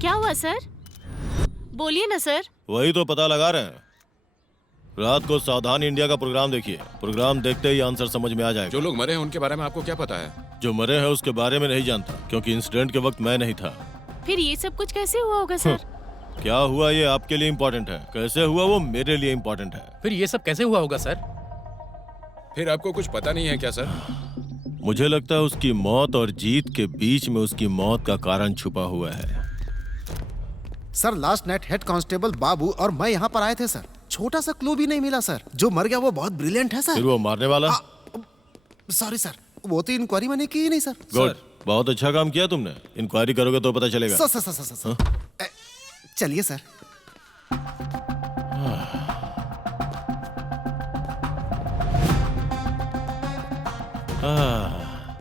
क्या हुआ सर? बोलिए ना सर। वही तो पता लगा रहे हैं। रात को सावधान इंडिया का प्रोग्राम देखिए। प्रोग्राम देखते ही आंसर समझ में आ जाएगा। जो लोग मरे हैं उनके बारे में आपको क्या पता है? जो मरे हैं उसके बारे में नहीं जानता, क्योंकि इंसिडेंट के वक्त मैं नहीं था। फिर ये सब कुछ कैसे हुआ होगा सर? क्या हुआ ये आपके लिए इम्पोर्टेंट है, कैसे हुआ वो मेरे लिए इम्पोर्टेंट है। फिर ये सब कैसे हुआ होगा सर? फिर आपको कुछ पता नहीं है क्या सर? मुझे लगता है उसकी मौत और जीत के बीच में उसकी मौत का कारण छुपा हुआ है। Sir last night head constable Babu और मैं यहाँ पर आए थे सर। छोटा सा क्लू भी नहीं मिला सर। जो मर गया वो बहुत ब्रिलियंट है सर। फिर वो मारने वाला? सॉरी सर, वो तो इंक्वायरी मैंने की ही नहीं सर। गुड, बहुत अच्छा काम किया तुमने। इंक्वायरी करोगे तो पता चलेगा। सर सर सर सर चलिए सर।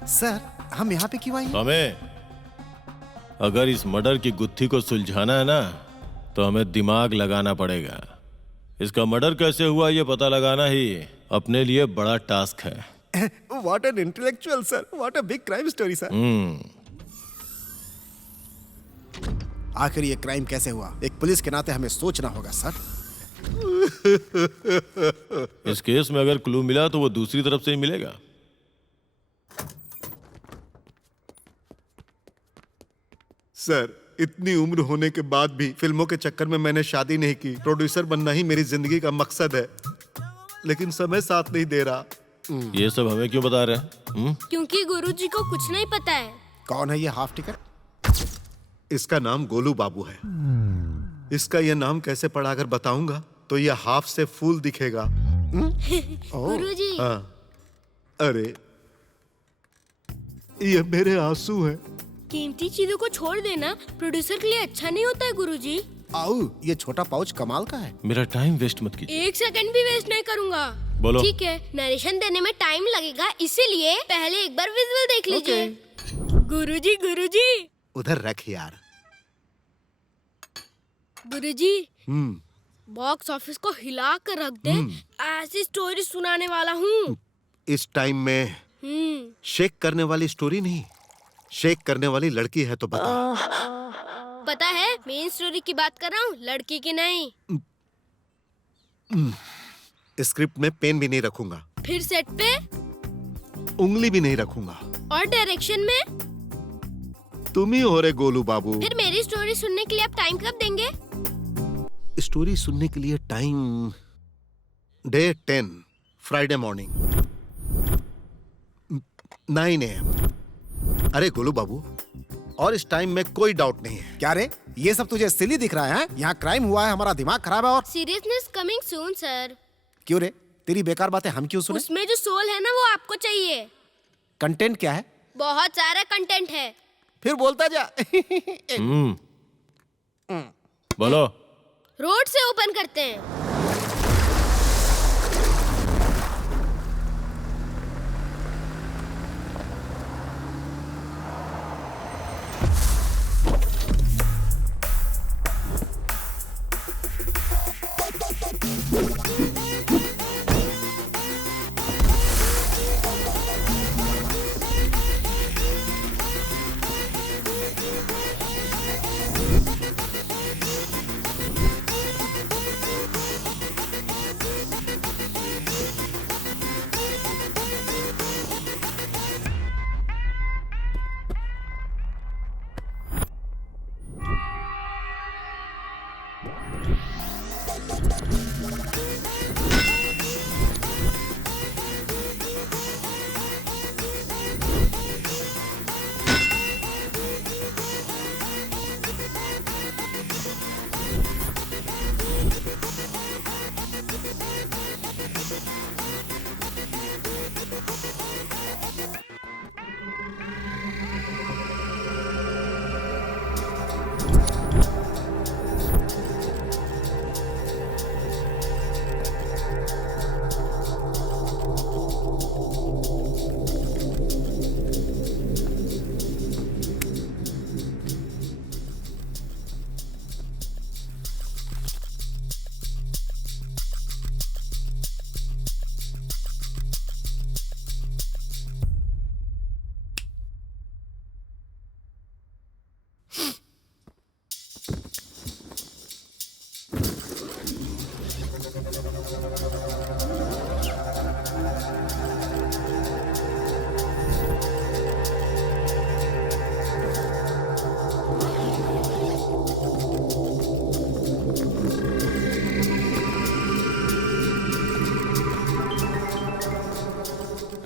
सर हम यहाँ पे क्यों आए? हमें अगर इस मर्डर की गुत्थी को सुलझाना है ना, तो हमें दिमाग लगाना पड़ेगा। इसका मर्डर कैसे हुआ ये पता लगाना ही अपने लिए बड़ा टास्क है। What an intellectual sir, what a big crime story sir. आखिर ये क्राइम कैसे हुआ, एक पुलिस के नाते हमें सोचना होगा सर। इस केस में अगर क्लू मिला तो वो दूसरी तरफ से ही मिलेगा। सर इतनी उम्र होने के बाद भी फिल्मों के चक्कर में मैंने शादी नहीं की। प्रोड्यूसर बनना ही मेरी जिंदगी का मकसद है, लेकिन समय साथ नहीं दे रहा। ये सब हमें क्यों बता रहे हैं? क्योंकि गुरुजी को कुछ नहीं पता है। कौन है ये हाफ टिकट? इसका नाम गोलू बाबू है। इसका यह नाम कैसे पढ़ा अगर बताऊंगा तो यह हाफ से फूल दिखेगा। गुरुजी। हाँ, अरे ये मेरे आंसू हैं। कीमती चीजों को छोड़ देना प्रोड्यूसर के लिए अच्छा नहीं होता है गुरुजी। आओ, ये छोटा पाउच कमाल का है। मेरा टाइम वेस्ट मत कीजिए। एक सेकंड भी वेस्ट नहीं करूंगा। बोलो। ठीक है, नरेशन देने में टाइम लगेगा, इसीलिए पहले एक बार विजुअल देख लीजिए। गुरुजी गुरुजी उधर रख यार। गुरुजी बॉक्स ऑफिस को हिला कर रख दे, ऐसी स्टोरी सुनाने वाला हूँ। इस टाइम में शेक करने वाली स्टोरी नहीं, शेक करने वाली लड़की है तो बता। पता है, मेन स्टोरी की बात कर रहा हूँ, लड़की की नहीं। स्क्रिप्ट में पेन भी नहीं रखूंगा, फिर सेट पे उंगली भी नहीं रखूंगा। और डायरेक्शन में तुम ही हो रे गोलू बाबू। फिर मेरी स्टोरी सुनने के लिए आप टाइम कब देंगे? स्टोरी सुनने के लिए time day 10 Friday morning 9 AM। अरे गोलू बाबू, और इस टाइम में कोई डाउट नहीं है। क्या रे, ये सब तुझे सिली दिख रहा है? यहाँ क्राइम हुआ है, हमारा दिमाग खराब है। और सीरियसनेस कमिंग सून सर। क्यों रे, तेरी बेकार बातें हम क्यों सुने? उसमें जो सोल है ना वो आपको चाहिए। कंटेंट क्या है? बहुत सारा कंटेंट है। फिर बोलता जा। बोलो। रोड से ओपन करते हैं।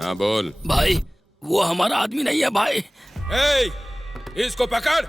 हाँ बोल। भाई वो हमारा आदमी नहीं है भाई। ए, इसको पकड़।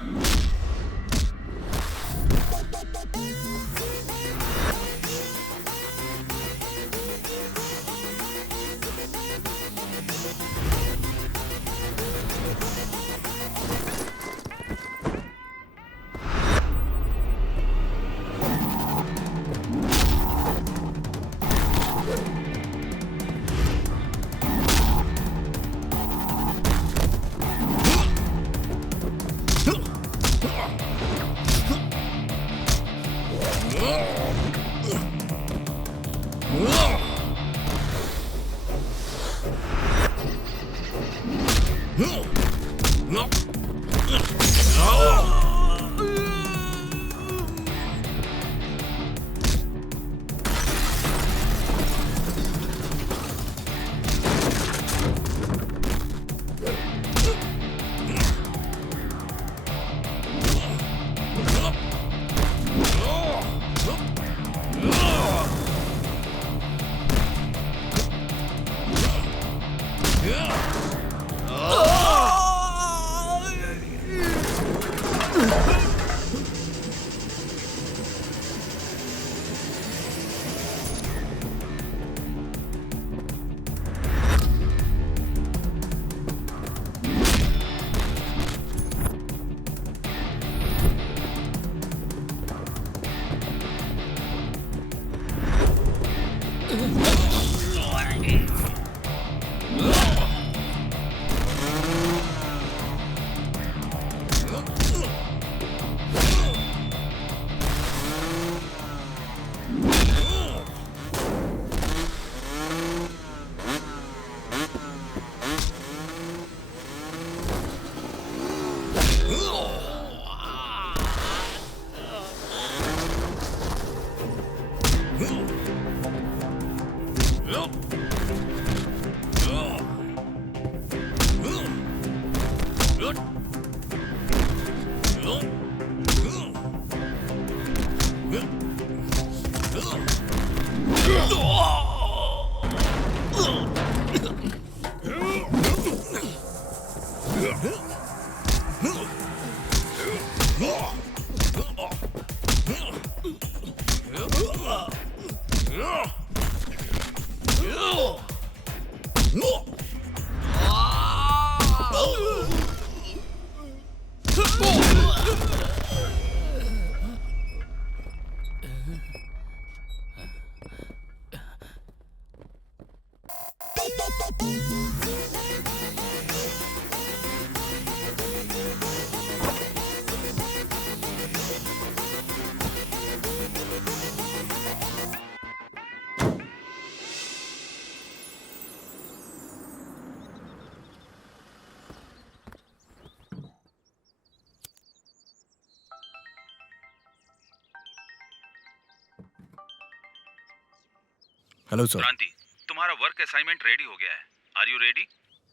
Hello sir. क्रांति, तुम्हारा वर्क असाइनमेंट रेडी हो गया है। Are you ready?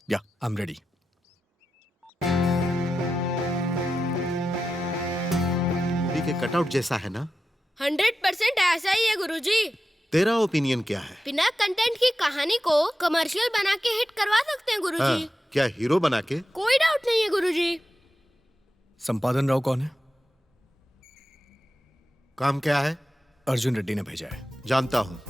Yeah I am ready. के कटआउट जैसा है ना? 100% ऐसा ही है गुरुजी। तेरा ओपिनियन क्या है? बिना कंटेंट की कहानी को कमर्शियल बना के हिट करवा सकते हैं गुरुजी। हाँ, क्या हीरो बना के? कोई डाउट नहीं है गुरुजी। संपादन राव कौन है? काम क्या है? अर्जुन रेड्डी ने भेजा है। जानता हूँ।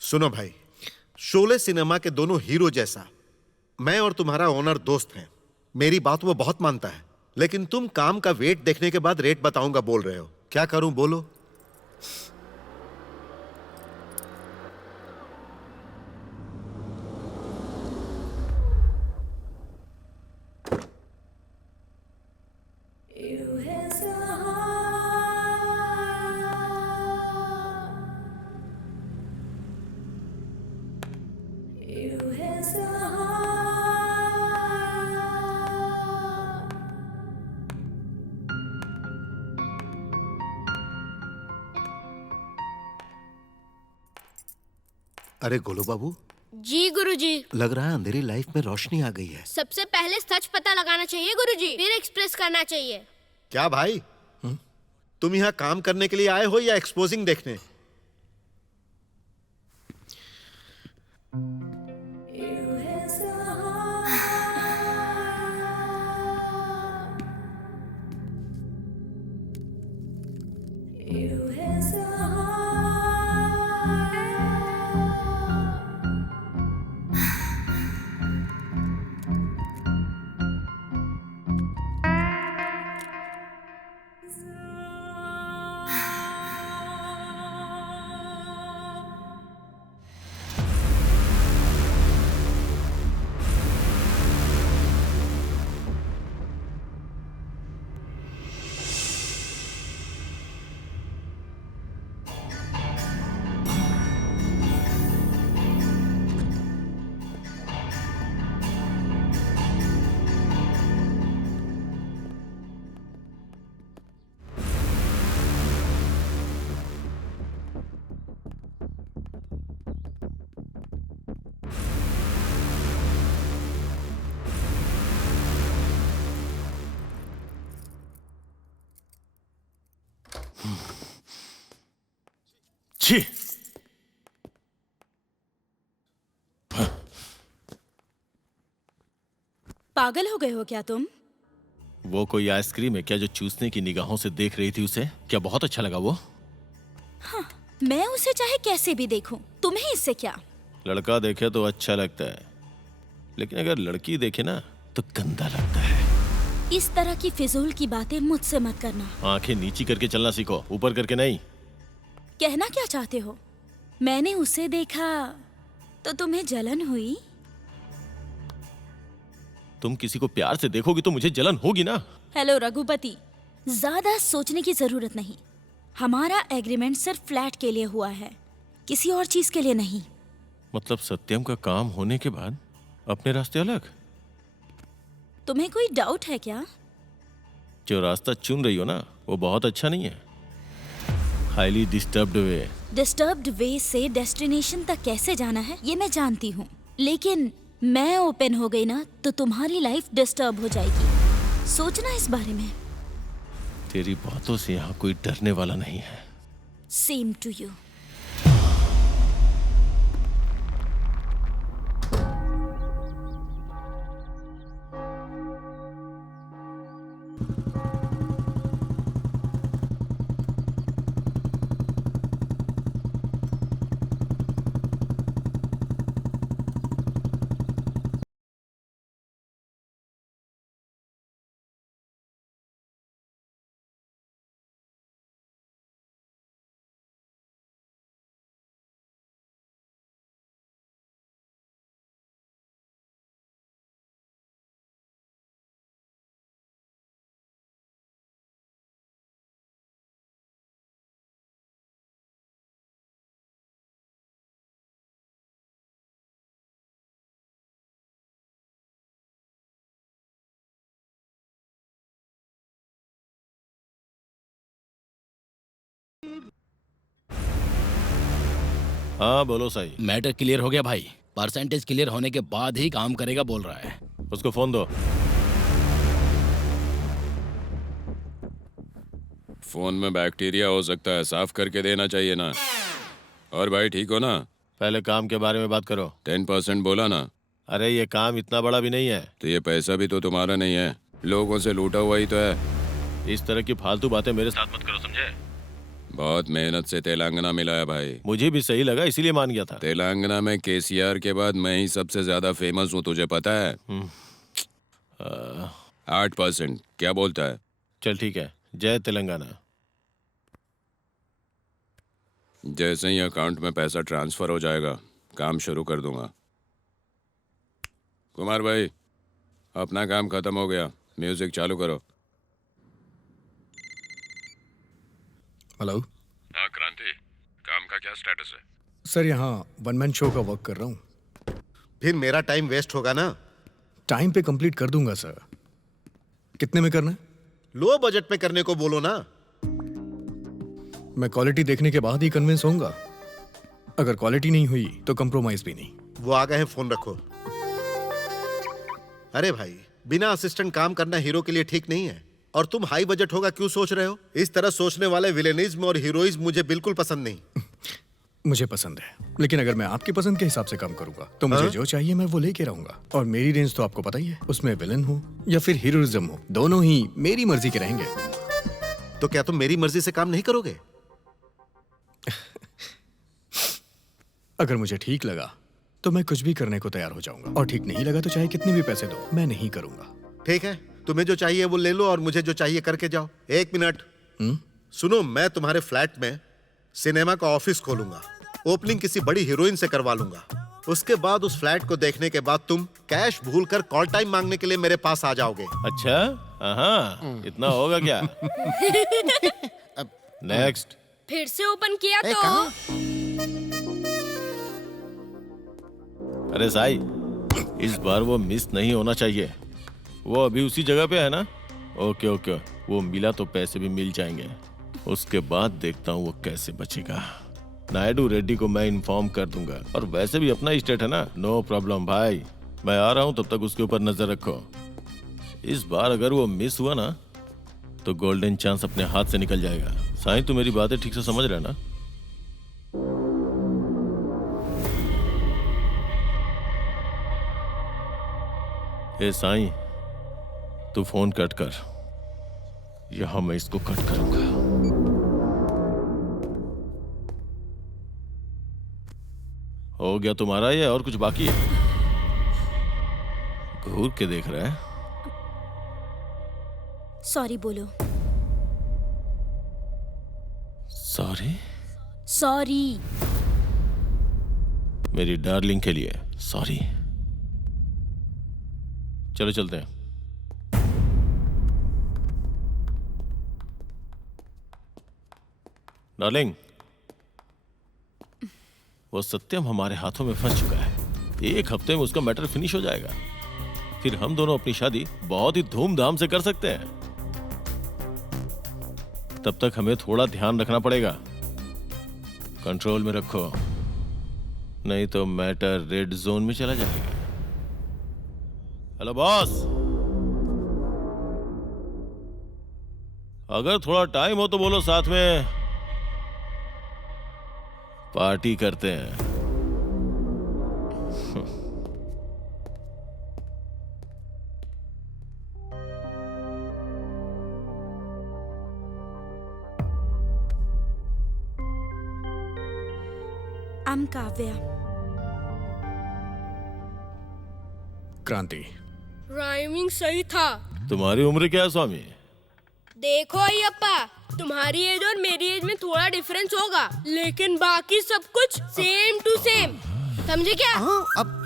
सुनो भाई, शोले सिनेमा के दोनों हीरो जैसा मैं और तुम्हारा ओनर दोस्त हैं। मेरी बात वो बहुत मानता है, लेकिन तुम काम का वेट देखने के बाद रेट बताऊंगा बोल रहे हो। क्या करूं बोलो? अरे गोलू बाबू, जी गुरुजी। लग रहा है अंधेरी लाइफ में रोशनी आ गई है। सबसे पहले सच पता लगाना चाहिए गुरुजी, फिर एक्सप्रेस करना चाहिए। क्या भाई, तुम यहाँ काम करने के लिए आए हो या एक्सपोजिंग देखने? छी! पागल हो गए हो क्या तुम? वो कोई आइसक्रीम है क्या जो चूसने की निगाहों से देख रही थी उसे? क्या बहुत अच्छा लगा वो? हाँ, मैं उसे चाहे कैसे भी देखूं, तुम्हें इससे क्या? लड़का देखे तो अच्छा लगता है, लेकिन अगर लड़की देखे ना तो गंदा लगता है। इस तरह की फिजूल की बातें मुझसे मत करना। आंखें नीची करके चलना सीखो, ऊपर करके नहीं। कहना क्या चाहते हो? मैंने उसे देखा तो तुम्हें जलन हुई? तुम किसी को प्यार से देखोगी तो मुझे जलन होगी ना। हेलो रघुपति, ज्यादा सोचने की जरूरत नहीं। हमारा एग्रीमेंट सिर्फ फ्लैट के लिए हुआ है, किसी और चीज के लिए नहीं। मतलब सत्यम का काम होने के बाद अपने रास्ते अलग? तुम्हें कोई डाउट है क्या? जो रास्ता चुन रही हो ना वो बहुत अच्छा नहीं है। हाईली डिस्टर्ब्ड वे। डिस्टर्ब्ड वे से डेस्टिनेशन तक कैसे जाना है ये मैं जानती हूँ, लेकिन मैं ओपन हो गई ना तो तुम्हारी लाइफ डिस्टर्ब हो जाएगी। सोचना इस बारे में। तेरी बातों से यहाँ कोई डरने वाला नहीं है। Same to you. हाँ बोलो साई। मैटर क्लियर हो गया भाई। परसेंटेज क्लियर होने के बाद ही काम करेगा बोल रहा है। उसको फोन दो। फोन में बैक्टीरिया हो सकता है, साफ करके देना चाहिए ना। और भाई ठीक हो ना? पहले काम के बारे में बात करो। 10% बोला ना। अरे ये काम इतना बड़ा भी नहीं है। तो ये पैसा भी तो तुम्हारा नहीं है, लोगों से लूटा हुआ ही तो है। इस तरह की फालतू बातें मेरे साथ मत करो, समझे? बहुत मेहनत से तेलंगाना मिला है भाई। मुझे भी सही लगा इसीलिए मान गया था। तेलंगाना में केसीआर के बाद मैं ही सबसे ज्यादा फेमस हूँ, तुझे पता है? 8%। क्या बोलता है? चल ठीक है, जय तेलंगाना। जैसे ही अकाउंट में पैसा ट्रांसफर हो जाएगा काम शुरू कर दूंगा। कुमार भाई अपना काम खत्म हो गया, म्यूजिक चालू करो। हेलो। हाँ क्रांति, काम का क्या स्टेटस है? सर यहाँ वन मैन शो का वर्क कर रहा हूँ। फिर मेरा टाइम वेस्ट होगा ना। टाइम पे कंप्लीट कर दूंगा सर। कितने में करना है? लो बजट में करने को बोलो ना। मैं क्वालिटी देखने के बाद ही कन्विंस होऊंगा। अगर क्वालिटी नहीं हुई तो कंप्रोमाइज भी नहीं। वो आ गए हैं, फोन रखो। अरे भाई, बिना असिस्टेंट काम करना हीरो के लिए ठीक नहीं है। और तुम हाई बजट होगा क्यों सोच रहे हो? इस तरह सोचने वाले विलेनिज्म और हीरोइज्म मुझे बिल्कुल पसंद नहीं। मुझे पसंद है, लेकिन अगर मैं आपकी पसंद के हिसाब से काम करूंगा तो मुझे जो चाहिए मैं वो लेके रहूंगा। और मेरी रेंज तो आपको पता ही है, उसमें विलन हो या फिर हीरोइज्म हो, दोनों ही मेरी मर्जी के रहेंगे। तो क्या तुम मेरी मर्जी से काम नहीं करोगे? अगर मुझे ठीक लगा तो मैं कुछ भी करने को तैयार हो जाऊंगा, और ठीक नहीं लगा तो चाहे कितने भी पैसे दो, मैं नहीं करूंगा। ठीक है, तुम्हें जो चाहिए वो ले लो और मुझे जो चाहिए करके जाओ। एक मिनट सुनो, मैं तुम्हारे फ्लैट में सिनेमा का ऑफिस खोलूंगा। ओपनिंग किसी बड़ी हीरोइन से करवा लूंगा। उसके बाद उस फ्लैट को देखने के बाद तुम कैश भूलकर कॉल टाइम मांगने के लिए मेरे पास आ जाओगे। अच्छा, हाँ, इतना होगा क्या? नेक्स्ट। फिर से ओपन किया तो अरे साई, इस बार वो मिस नहीं होना चाहिए। वो अभी उसी जगह पे है ना? ओके ओके, वो मिला तो पैसे भी मिल जाएंगे। उसके बाद देखता हूँ वो कैसे बचेगा। नायडू रेड्डी को मैं इन्फॉर्म कर दूंगा। और वैसे भी अपना स्टेट है ना, नो प्रॉब्लम भाई। मैं आ रहा हूँ, तब तक उसके ऊपर नजर रखो। इस बार अगर वो मिस हुआ ना तो गोल्डन चांस अपने हाथ से निकल जाएगा। साईं, तू मेरी बातें ठीक से समझ रहा है ना? ए साईं, तू फोन कट कर। यहां मैं इसको कट करूंगा। हो गया तुम्हारा ये, और कुछ बाकी है? घूर के देख रहा है? सॉरी बोलो। सॉरी? सॉरी। मेरी डार्लिंग के लिए सॉरी। चलो चलते हैं। डार्लिंग, वो सत्यम हमारे हाथों में फंस चुका है। एक हफ्ते में उसका मैटर फिनिश हो जाएगा। फिर हम दोनों अपनी शादी बहुत ही धूमधाम से कर सकते हैं। तब तक हमें थोड़ा ध्यान रखना पड़ेगा। कंट्रोल में रखो, नहीं तो मैटर रेड जोन में चला जाएगा। हेलो बॉस, अगर थोड़ा टाइम हो तो बोलो, साथ में पार्टी करते हैं। I'm काव्या। क्रांति। राइमिंग सही था। तुम्हारी उम्र क्या है स्वामी? देखो अय्यप्पा, तुम्हारी एज और मेरी एज में थोड़ा डिफरेंस होगा, लेकिन बाकी सब कुछ सेम टू सेम। समझे क्या? अब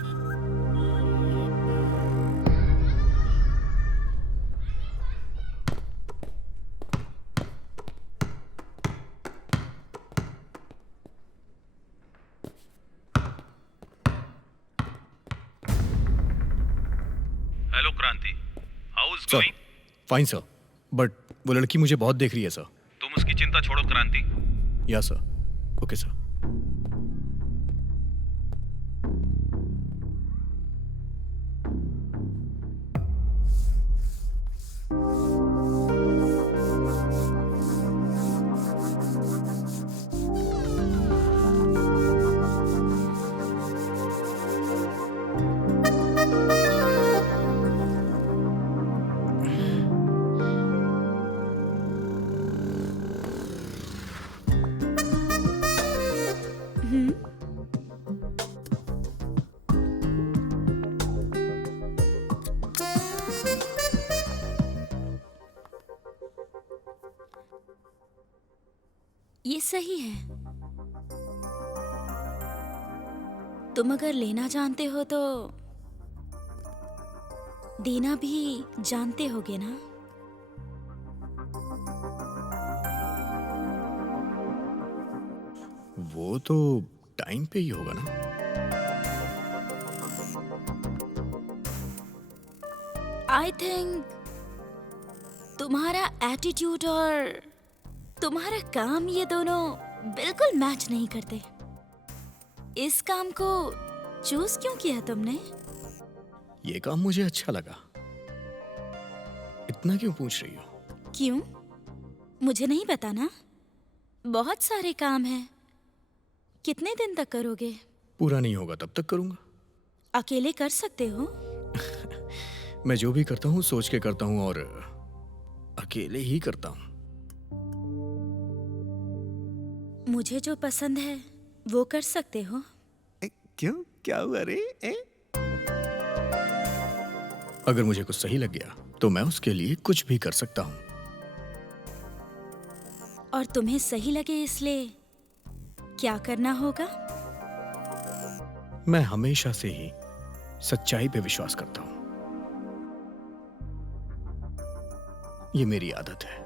हेलो क्रांति, how is sir, going? Fine sir, but वो लड़की मुझे बहुत देख रही है सर। तुम उसकी चिंता छोड़ो क्रांति। या सर। Okay sir. ये सही है। तुम अगर लेना जानते हो तो देना भी जानते होगे ना? वो तो टाइम पे ही होगा ना। आई थिंक तुम्हारा एटीट्यूड और तुम्हारा काम, ये दोनों बिल्कुल मैच नहीं करते। इस काम को चूज क्यों किया तुमने? ये काम मुझे अच्छा लगा। इतना क्यों पूछ रही हो? क्यों? मुझे नहीं पता ना। बहुत सारे काम हैं। कितने दिन तक करोगे? पूरा नहीं होगा तब तक करूंगा। अकेले कर सकते हो? मैं जो भी करता हूँ सोच के करता हूँ और अकेले ही करता हूँ। मुझे जो पसंद है वो कर सकते हो। क्यों, क्या हुआ रे? अगर मुझे कुछ सही लग गया तो मैं उसके लिए कुछ भी कर सकता हूँ। और तुम्हें सही लगे इसलिए क्या करना होगा? मैं हमेशा से ही सच्चाई पे विश्वास करता हूँ। ये मेरी आदत है।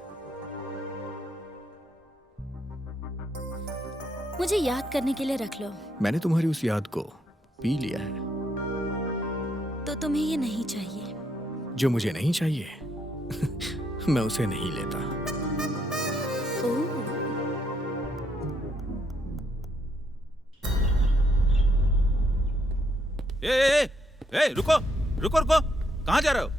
मुझे याद करने के लिए रख लो। मैंने तुम्हारी उस याद को पी लिया है। तो तुम्हें ये नहीं चाहिए। जो मुझे नहीं चाहिए मैं उसे नहीं लेता। ओह, रुको रुको रुको, कहाँ जा रहे हो?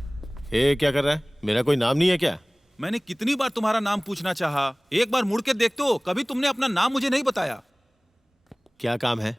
ए क्या कर रहा है? मेरा कोई नाम नहीं है क्या? मैंने कितनी बार तुम्हारा नाम पूछना चाहा, एक बार मुड़ के देखते हो, कभी तुमने अपना नाम मुझे नहीं बताया। क्या काम है?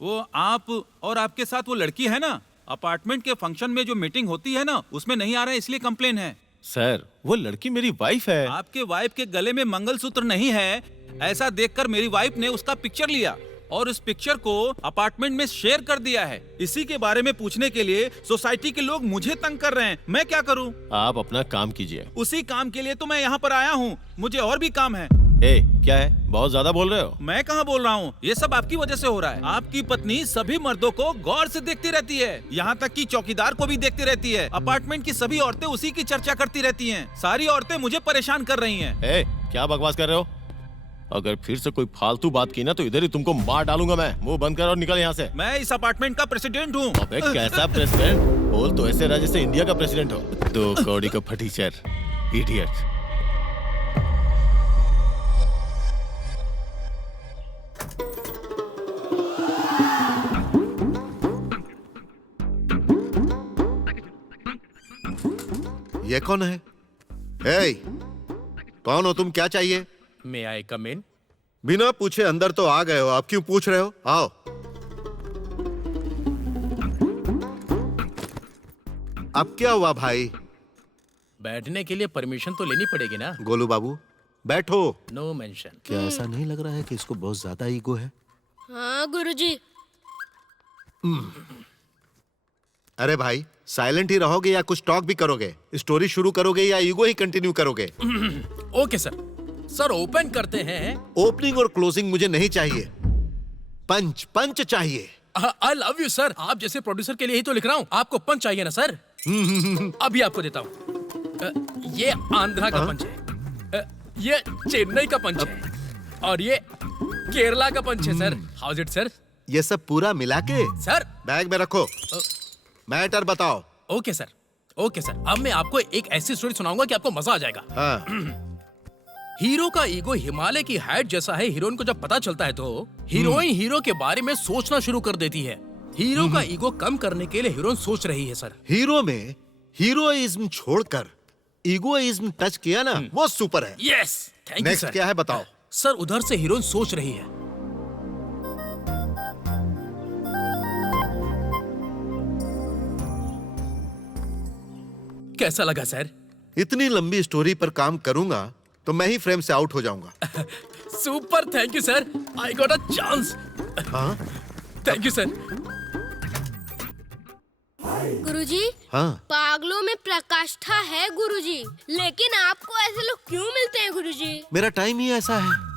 वो आप और आपके साथ वो लड़की है ना, अपार्टमेंट के फंक्शन में जो मीटिंग होती है ना, उसमें नहीं आ रहे इसलिए कंप्लेन है। सर वो लड़की मेरी वाइफ है। आपके वाइफ के गले में मंगलसूत्र नहीं है, ऐसा देखकर मेरी वाइफ ने उसका पिक्चर लिया और इस पिक्चर को अपार्टमेंट में शेयर कर दिया है। इसी के बारे में पूछने के लिए सोसाइटी के लोग मुझे तंग कर रहे हैं, मैं क्या करूं? आप अपना काम कीजिए। उसी काम के लिए तो मैं यहाँ पर आया हूँ, मुझे और भी काम है। ए क्या है, बहुत ज्यादा बोल रहे हो? मैं कहाँ बोल रहा हूँ, ये सब आपकी वजह से हो रहा है। आपकी पत्नी सभी मर्दों को गौर से देखती रहती है, यहाँ तक कि चौकीदार को भी देखती रहती है। अपार्टमेंट की सभी औरतें उसी की चर्चा करती रहती हैं। सारी औरतें मुझे परेशान कर रही हैं। ए क्या बकवास कर रहे हो? अगर फिर से कोई फालतू बात की ना तो इधर ही तुमको मार डालूंगा मैं। मुंह बंद कर और निकल यहाँ से। मैं इस अपार्टमेंट का प्रेसिडेंट हूँ। अबे कैसा प्रेसिडेंट? बोल तो ऐसे रहा जैसे इंडिया का प्रेसिडेंट हो। दो कौड़ी का फटीचर, इडियट। ये कौन है? ए, कौन हो तुम? क्या चाहिए? मे आई कम इन? बिना पूछे अंदर तो आ गए हो, आप क्यों पूछ रहे हो? आओ। अब क्या हुआ भाई? बैठने के लिए परमिशन तो लेनी पड़ेगी ना। गोलू बाबू बैठो। No mention. क्या ऐसा नहीं लग रहा है कि इसको बहुत ज्यादा ईगो है? हाँ गुरुजी। अरे भाई साइलेंट ही रहोगे या कुछ टॉक भी करोगे? स्टोरी शुरू करोगे या ईगो ही कंटिन्यू करोगे? Okay sir. सर ओपन करते हैं। ओपनिंग और क्लोजिंग मुझे नहीं चाहिए, पंच पंच चाहिए। आई लव यू सर, आप जैसे प्रोड्यूसर के लिए ही तो लिख रहा हूँ। आपको पंच चाहिए ना सर? अभी आपको देता हूँ। ये आंध्रा का पंच है, ये चेन्नई का पंच है और ये केरला का पंच है sir. How is it sir? ये सब पूरा मिला के सर बैग में रखो। मैटर बताओ। Okay sir, okay sir. अब मैं आपको एक ऐसी स्टोरी सुनाऊंगा कि आपको मजा आ जाएगा। हाँ। हीरो का ईगो हिमालय की हाइट जैसा है। हीरोइन को जब पता चलता है तो हीरोइन हीरो के बारे में सोचना शुरू कर देती है। हीरो का ईगो कम करने के लिए हीरोइन सोच रही है सर। हीरो में हीरोइज्म छोड़कर ईगोइज्म टच किया ना, वो सुपर है। Yes, thank you next sir. क्या है बताओ? सर उधर से हीरोइन सोच रही है, कैसा लगा सर? इतनी लंबी स्टोरी पर काम करूंगा तो मैं ही फ्रेम से आउट हो जाऊंगा। Super, thank you sir. I got a chance. हाँ? Thank you sir. गुरुजी, हाँ? पागलों में प्रकाष्ठा है गुरुजी, लेकिन आपको ऐसे लोग क्यों मिलते हैं गुरुजी? मेरा टाइम ही ऐसा है।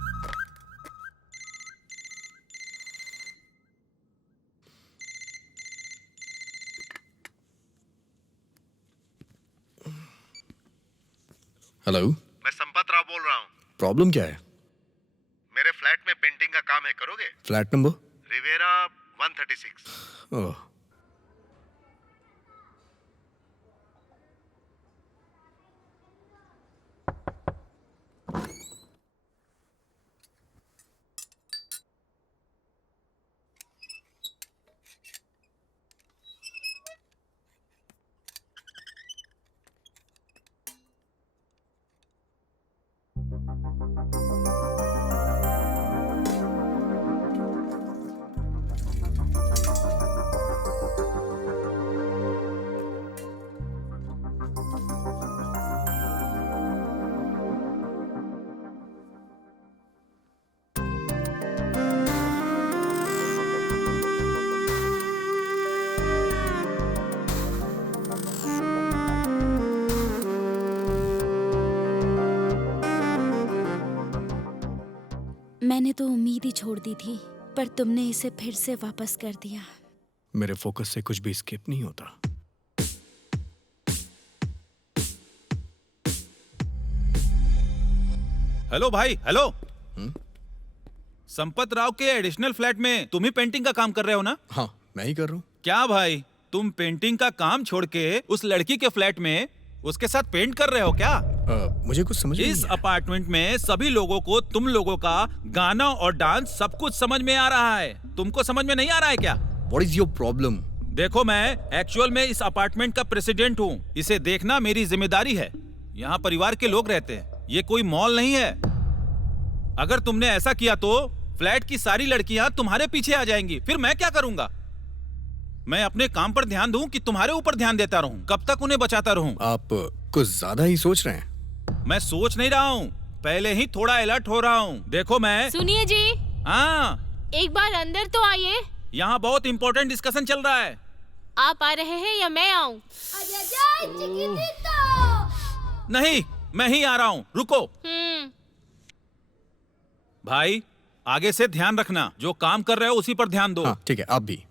हेलो, मैं संपत राव बोल रहा हूँ। प्रॉब्लम क्या है? मेरे फ्लैट में पेंटिंग का काम है, करोगे? Flat number? रिवेरा 136। ओह, मैंने तो उम्मीद ही छोड़ दी थी, पर तुमने इसे फिर से वापस कर दिया। मेरे फोकस से कुछ भी स्किप नहीं होता। हेलो भाई, हेलो। संपत राव के एडिशनल फ्लैट में तुम ही पेंटिंग का काम कर रहे हो ना? हाँ, मैं ही कर रहा हूँ। क्या भाई, तुम पेंटिंग का काम छोड़ के उस लड़की के फ्लैट में उसके साथ पेंट कर रहे हो क्या? मुझे कुछ समझ नहीं इस आया। अपार्टमेंट में सभी लोगों को तुम लोगों का गाना और डांस सब कुछ समझ में आ रहा है, तुमको समझ में नहीं आ रहा है क्या? What is your problem? देखो, मैं एक्चुअल में इस अपार्टमेंट का प्रेसिडेंट हूँ, इसे देखना मेरी जिम्मेदारी है। यहाँ परिवार के लोग रहते हैं, ये कोई मॉल नहीं है। अगर तुमने ऐसा किया तो फ्लैट की सारी लड़कियां तुम्हारे पीछे आ जाएंगी, फिर मैं क्या करूंगा? मैं अपने काम पर ध्यान दूं कि तुम्हारे ऊपर ध्यान देता रहूं? कब तक उन्हें बचाता रहूं? आप कुछ ज्यादा ही सोच रहे हैं। मैं सोच नहीं रहा हूं, पहले ही थोड़ा अलर्ट हो रहा हूं। देखो मैं। सुनिए जी। हाँ, एक बार अंदर तो आइए। यहाँ बहुत इंपॉर्टेंट डिस्कशन चल रहा है। आप आ रहे हैं या मैं आऊँ? नहीं, मैं ही आ रहा हूँ, रुको। भाई, आगे से ध्यान रखना, जो काम कर रहे हो उसी पर ध्यान दो। हाँ, ठीक है, आप भी।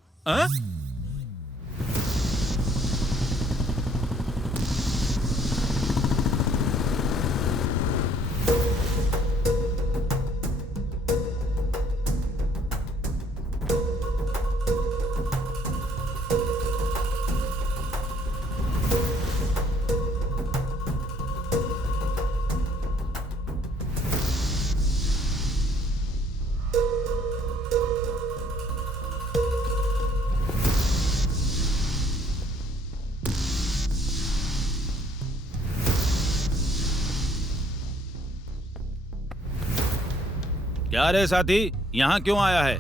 क्या रे साथी, यहाँ क्यों आया है?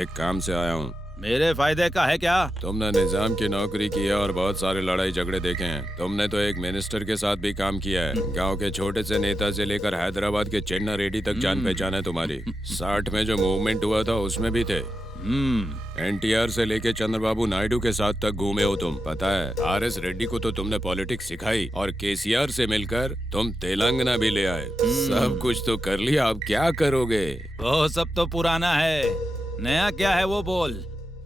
एक काम से आया हूँ। मेरे फायदे का है क्या? तुमने निजाम की नौकरी की है और बहुत सारे लड़ाई झगड़े देखे हैं। तुमने तो एक मिनिस्टर के साथ भी काम किया है। गांव के छोटे से नेता से लेकर हैदराबाद के चेन्ना रेड्डी तक जान पहचान है तुम्हारी। 60 में जो मूवमेंट हुआ था उसमें भी थे। NTR से लेके चंद्रबाबू नायडू के साथ तक घूमे हो तुम। पता है, RS रेड्डी को तो तुमने पॉलिटिक्स सिखाई और KCR से मिलकर तुम तेलंगाना भी ले आए। सब कुछ तो कर लिया, अब क्या करोगे? वो सब तो पुराना है, नया क्या है वो बोल।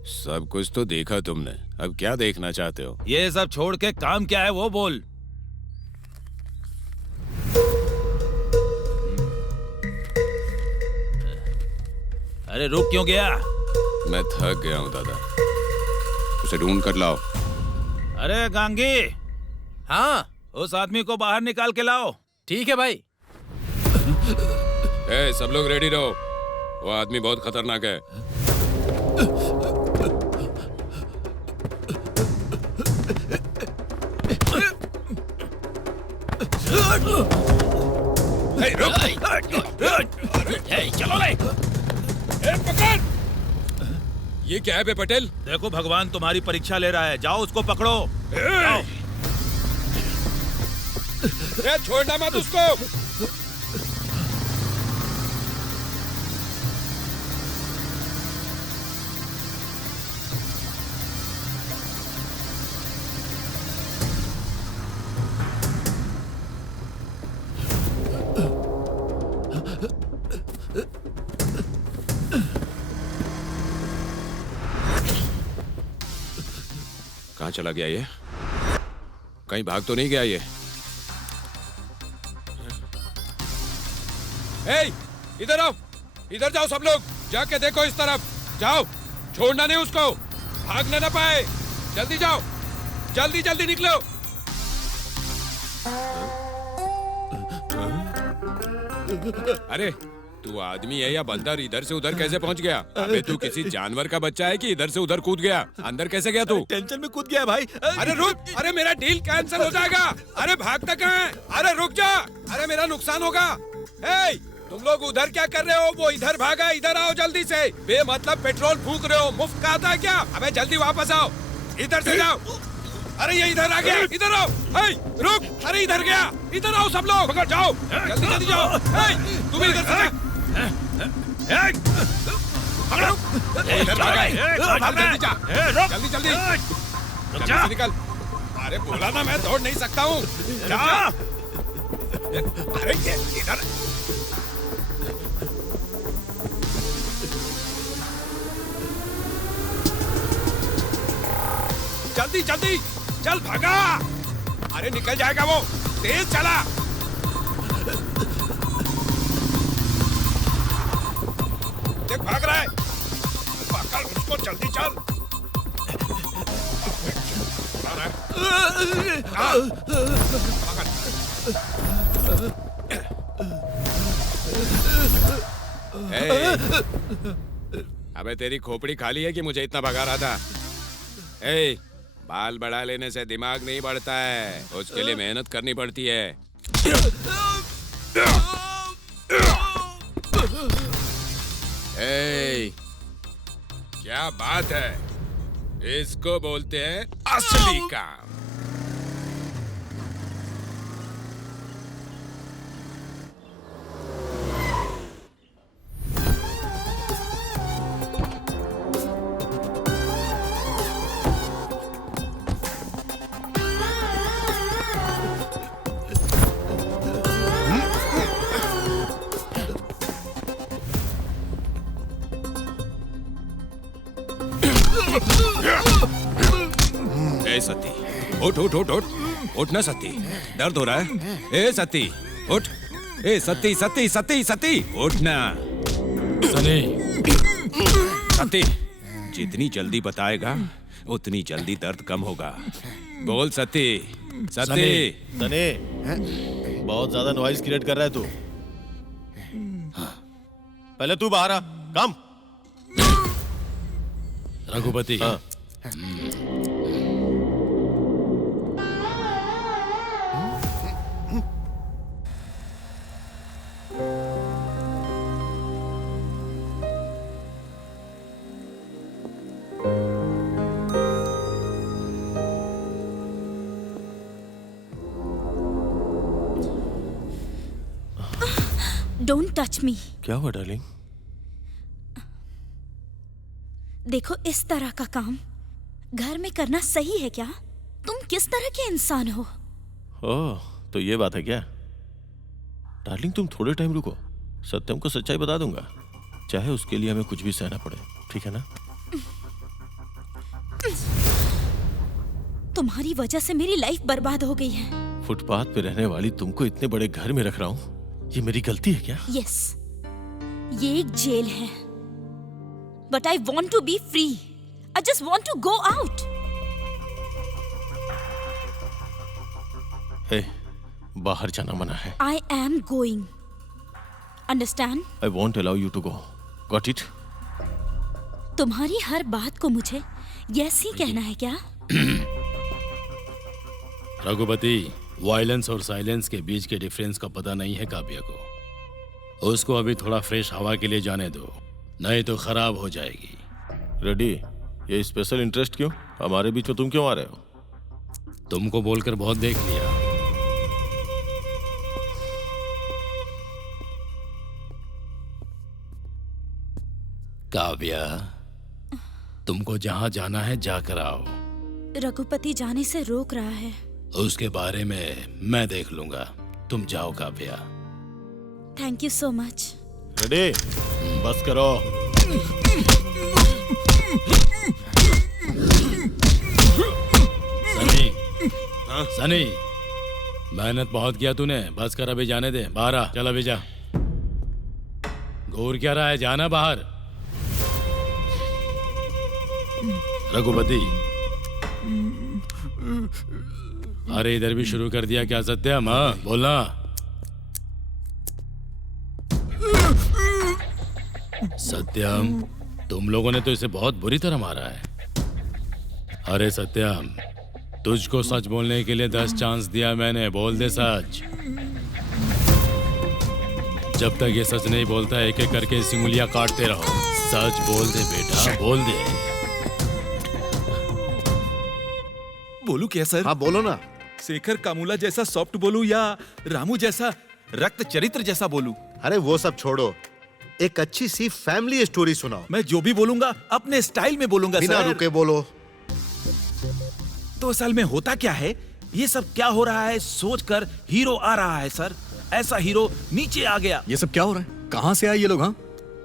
सब कुछ तो देखा तुमने, अब क्या देखना चाहते हो? ये सब छोड़ के काम क्या है वो बोल। अरे रुक क्यों गया? मैं थक गया हूँ दादा, उसे ढूंढ कर लाओ। अरे गांगी, हाँ, उस आदमी को बाहर निकाल के लाओ। ठीक है भाई। ए, सब लोग रेडी रहो, वो आदमी बहुत खतरनाक है। चलो रे। पकड़! ये क्या है बे पटेल? देखो, भगवान तुम्हारी परीक्षा ले रहा है, जाओ उसको पकड़ो। जाओ। छोड़ना मत उसको। कहाँ चला गया ये? कहीं भाग तो नहीं गया ये? ए, इधर आओ, इधर जाओ सब लोग, जाके देखो इस तरफ, जाओ, छोड़ना नहीं उसको, भागने ना पाए, जल्दी जाओ, जल्दी जल्दी निकलो। अरे तू आदमी है या बंदर? इधर से उधर कैसे पहुंच गया? अबे तू किसी जानवर का बच्चा है कि इधर से उधर कूद गया? अंदर कैसे गया तू? टेंशन में कूद गया भाई। अरे रुक, अरे मेरा डील कैंसिल हो जाएगा। अरे भागता कहाँ है? अरे रुक जा, अरे मेरा नुकसान होगा। ए, तुम लोग उधर क्या कर रहे हो? वो इधर भागा, इधर आओ जल्दी से। बेमतलब पेट्रोल फूक रहे हो, मुफ्त का आता है क्या? अबे जल्दी वापस आओ, इधर से जाओ। अरे ये इधर आ गया, इधर आओ। ए, रुक, अरे इधर गया, इधर आओ सब लोग, पकड़ जाओ, जल्दी जल्दी जाओ। ए, तुम इधर से पकड़ो, इधर भागा, जल्दी जा, जल्दी जल्दी जल्दी से निकल। अरे बोला ना मैं दौड़ नहीं सकता हूँ, जा। अरे ये इधर जल्दी जल्दी चल, भागा। अरे निकल जाएगा वो, तेज चला। देख भाग रहा है, पकड़ उसको, जल्दी चल। अबे तेरी खोपड़ी खाली है कि मुझे इतना भगा रहा था? ए, बाल बढ़ा लेने से दिमाग नहीं बढ़ता है, उसके लिए मेहनत करनी पड़ती है। ए, क्या बात है, इसको बोलते हैं असली काम। ए सती, उठ उठ उठ उठ, उठ ना सती, दर्द हो रहा है। ए सती, उठ। ए सती सती सती सती, उठ ना। सनी, सती, जितनी जल्दी बताएगा उतनी जल्दी दर्द कम होगा। बोल सती, सती। सनी, बहुत ज्यादा नॉइज क्रिएट कर रहा है तू। पहले तू बाहर आ, कम। रघुपति, हाँ। Don't touch me. क्या हुआ डार्लिंग? देखो, इस तरह का काम घर में करना सही है क्या? तुम किस तरह के इंसान हो? ओह, तो ये बात है क्या? डार्लिंग तुम थोड़े टाइम रुको, सत्यम को सच्चाई बता दूंगा, चाहे उसके लिए हमें कुछ भी सहना पड़े, ठीक है ना? तुम्हारी वजह से मेरी लाइफ बर्बाद हो गई है। फुटपाथ पे रहने वाली तुमको इतने बड़े घर में रख रहा हूँ, ये मेरी गलती है क्या? यस, ये एक जेल है, but I want to be free. I just want to go out. Hey, बाहर जाना मना है। I am going, understand? I won't allow you to go, got it? तुम्हारी हर बात को मुझे यस ही कहना है क्या? रघुपति, वायलेंस और साइलेंस के बीच के डिफरेंस का पता नहीं है काव्या को। उसको अभी थोड़ा फ्रेश हवा के लिए जाने दो, नहीं तो खराब हो जाएगी। रेडी, ये स्पेशल इंटरेस्ट क्यों? हमारे बीच में तुम क्यों आ रहे हो? तुमको बोलकर बहुत देख लिया। काव्या, तुमको जहां जाना है जाकर आओ। रघुपति जाने से रोक रहा है। उसके बारे में मैं देख लूंगा, तुम जाओ Kavya. Thank you so much. Ready, बस करो। सनी, सनी, मेहनत बहुत किया तूने, बस कर, अभी जाने दे। बाहर आ, चल अभी जा। घूर क्या रहा है, जाना बाहर। रघुपति, अरे इधर भी शुरू कर दिया क्या सत्यम? हाँ बोलना। सत्यम, तुम लोगों ने तो इसे बहुत बुरी तरह मारा है। अरे सत्यम, तुझको सच बोलने के लिए 10 चांस दिया मैंने, बोल दे सच। जब तक ये सच नहीं बोलता एक एक करके इसकी उंगलियां काटते रहो। सच बोल दे बेटा, बोल दे। बोलू क्या सर? हाँ बोलो ना। शेखर कामूला जैसा सॉफ्ट बोलू या रामू जैसा रक्त चरित्र जैसा बोलू? अरे वो सब छोड़ो, एक अच्छी सी फैमिली स्टोरी सुनाओ। मैं जो भी बोलूंगा अपने स्टाइल में बोलूंगा बिना सर। रुके बोलो। तो असल में होता क्या है, ये सब क्या हो रहा है सोचकर हीरो आ रहा है सर। ऐसा हीरो नीचे आ गया। ये सब क्या हो रहा है? कहाँ से आए ये लोग? हाँ,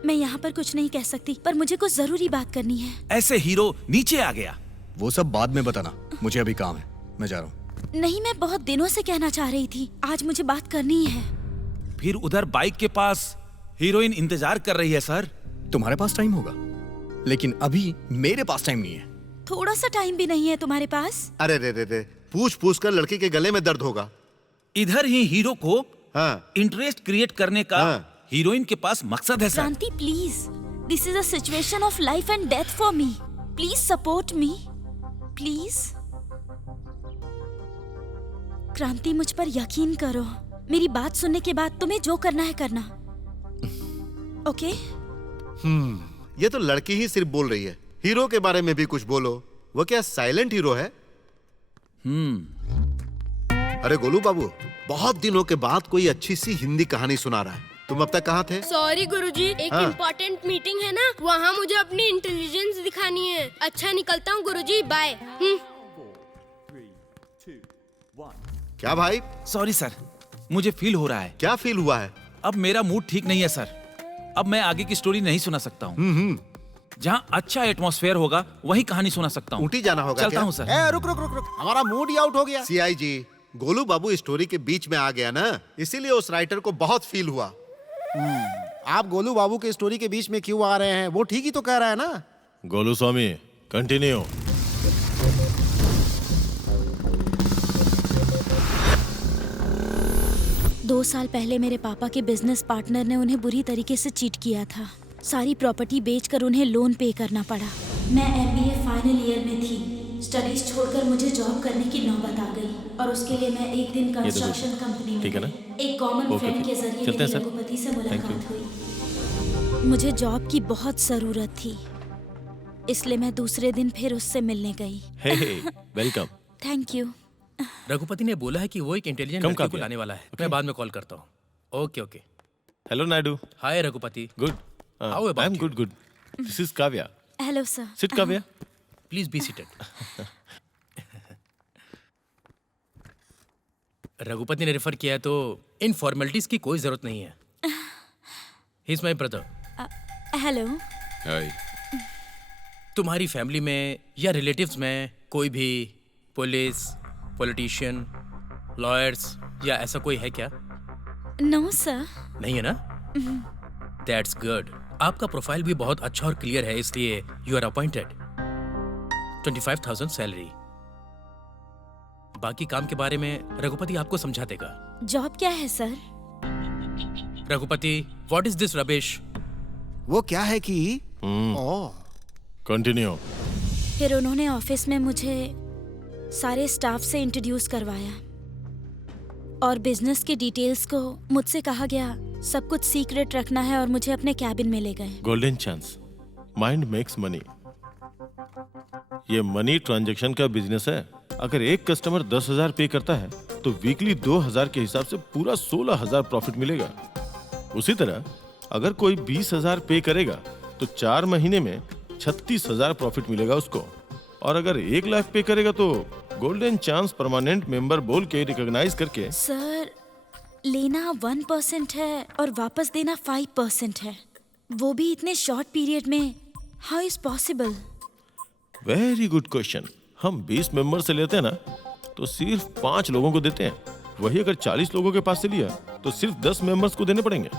मैं यहाँ पर कुछ नहीं कह सकती, पर मुझे कुछ जरूरी बात करनी है। ऐसे हीरो नीचे आ गया। वो सब बाद में बताना, मुझे अभी काम है, मैं जा रहा हूँ। नहीं, मैं बहुत दिनों से कहना चाह रही थी, आज मुझे बात करनी है। फिर उधर बाइक के पास हीरोइन इंतजार कर रही है सर। तुम्हारे पास टाइम होगा, लेकिन अभी मेरे पास टाइम नहीं है। थोड़ा सा टाइम भी नहीं है तुम्हारे पास? अरे रे रे रे, पूछ पूछ कर लड़की के गले में दर्द होगा। इधर ही हीरो को हाँ। इंटरेस्ट क्रिएट करने का हीरोइन के पास मकसद है सर। क्रांति please, this is a situation of life and death for me. Please support me, please. क्रांति, मुझ पर यकीन करो, मेरी बात सुनने के बाद तुम्हें जो करना है करना। ओके? ये तो लड़की ही सिर्फ बोल रही है, हीरो के बारे में भी कुछ बोलो। वो क्या साइलेंट हीरो है? अरे गोलू बाबू, बहुत दिनों के बाद कोई अच्छी सी हिंदी कहानी सुना रहा है। तुम अब तक कहाँ थे? सॉरी गुरुजी, एक हाँ। इम्पोर्टेंट मीटिंग है ना, वहाँ मुझे अपनी इंटेलिजेंस दिखानी है। अच्छा निकलता हूँ गुरुजी, बाय। क्या भाई? सॉरी सर, मुझे फील हो रहा है। क्या फील हुआ है? अब मेरा मूड ठीक नहीं है सर। अब मैं आगे की स्टोरी नहीं सुना सकता हूँ। जहाँ अच्छा एटमॉस्फेयर होगा वही कहानी सुना सकता हूँ। ऊटी जाना होगा चलता क्या? हूँ सर। ए, रुक रुक रुक रुक, हमारा मूड ही आउट हो गया। सीआई जी, गोलू बाबू स्टोरी के बीच में आ गया ना, इसीलिए उस राइटर को बहुत फील हुआ। आप गोलू बाबू के स्टोरी के बीच में क्यों आ रहे हैं? वो ठीक ही तो कह रहा है ना। गोलू स्वामी, कंटिन्यू। दो साल पहले मेरे पापा के बिजनेस पार्टनर ने उन्हें बुरी तरीके से चीट किया था। सारी प्रॉपर्टी बेचकर उन्हें लोन पे करना पड़ा। मैं एमबीए फाइनल ईयर में थी। स्टडीज छोड़कर मुझे जॉब करने की नौबत आ गई और उसके लिए मैं एक दिन कंस्ट्रक्शन कंपनी में ठीक है ना? एक कॉमन ओके, फ्रेंड ओके। के जरिए चलते हैं मेरी सर। रघुपति से थैंक मुलाकात हुई। मुझे जॉब की बहुत जरूरत थी, इसलिए मैं दूसरे दिन फिर उससे मिलने गई। Hey welcome. Thank you. Raghupati ने बोला है कि वो एक इंटेलिजेंट कम लड़की को काफी है। लाने वाला है। मैं बाद में कॉल करता हूँ। Okay okay. Hello Naidu. Hi Raghupati. Good. How about I am you? Good good. This is Kavya. Hello sir. Sit Kavya. Please be seated. Raghupati ने रेफर किया है तो इन फॉर्मेलिटीज की कोई जरूरत नहीं है। He is my brother. Hello. Hi. तुम्हारी फैमिली में या रिलेटिव्स में कोई भी पुलिस, पॉलिटिशियन, लॉयर्स या ऐसा कोई है क्या? No sir. नहीं है ना? That's good. आपका प्रोफाइल भी बहुत अच्छा और क्लियर है, इसलिए यू आर अपॉइंटेड। 25,000 सैलरी। बाकी काम के बारे में रघुपति आपको समझा देगा। जॉब क्या है sir? Raghupati, what is this rubbish? वो क्या है कि ओह, कंटिन्यू। फिर उन्होंने ऑफिस में मुझे सारे स्टाफ से इंट्रोड्यूस करवाया और बिजनेस के डिटेल्स को मुझसे कहा गया सब कुछ सीक्रेट रखना है और मुझे अपने कैबिन में ले गए। Golden chance, mind makes money. ये मनी ट्रांजैक्शन का बिजनेस है। अगर एक कस्टमर 10,000 पे करता है तो वीकली 2,000 के हिसाब से पूरा 16,000 प्रॉफिट मिलेगा। उसी तरह अगर कोई 20,000 पे करेगा तो 4 महीने में 36,000 प्रॉफिट मिलेगा उसको। और अगर 1 लाख पे करेगा तो गोल्डन चांस परमानेंट मेंबर बोल के रिकॉग्नाइज करके। सर, लेना 1% है और वापस देना 5% है, वो भी इतने शॉर्ट पीरियड में। How is possible? Very good question. हम 20 मेंबर से लेते हैं ना तो सिर्फ 5 लोगों को देते हैं। वही अगर 40 लोगों के पास से लिया तो सिर्फ 10 मेंबर्स को देने पड़ेंगे।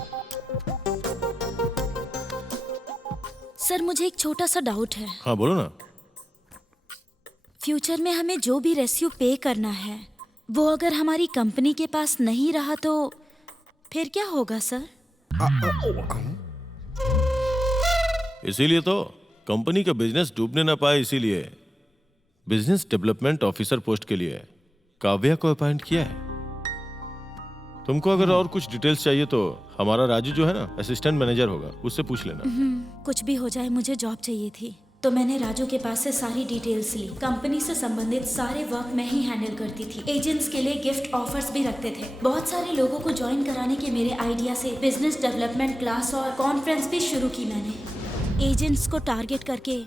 सर, मुझे एक छोटा सा डाउट है। हाँ बोलो ना। फ्यूचर में हमें जो भी रेस्क्यू पे करना है वो अगर हमारी कंपनी के पास नहीं रहा तो फिर क्या होगा सर? इसीलिए तो कंपनी का बिजनेस डूबने ना पाए, इसीलिए बिजनेस डेवलपमेंट ऑफिसर पोस्ट के लिए काव्या को अपॉइंट किया है। तुमको अगर और कुछ डिटेल्स चाहिए तो हमारा राजू जो है ना असिस्टेंट मैनेजर होगा, उससे पूछ लेना। कुछ भी हो जाए, मुझे जॉब चाहिए थी, तो मैंने राजू के पास से सारी डिटेल्स ली। कंपनी से संबंधित सारे वर्क मैं ही हैंडल करती थी। एजेंट्स के लिए गिफ्ट ऑफर्स भी रखते थे। बहुत सारे लोगों को ज्वाइन कराने के मेरे आइडिया से बिजनेस डेवलपमेंट क्लास और कॉन्फ्रेंस भी शुरू की मैंने। एजेंट्स को टारगेट करके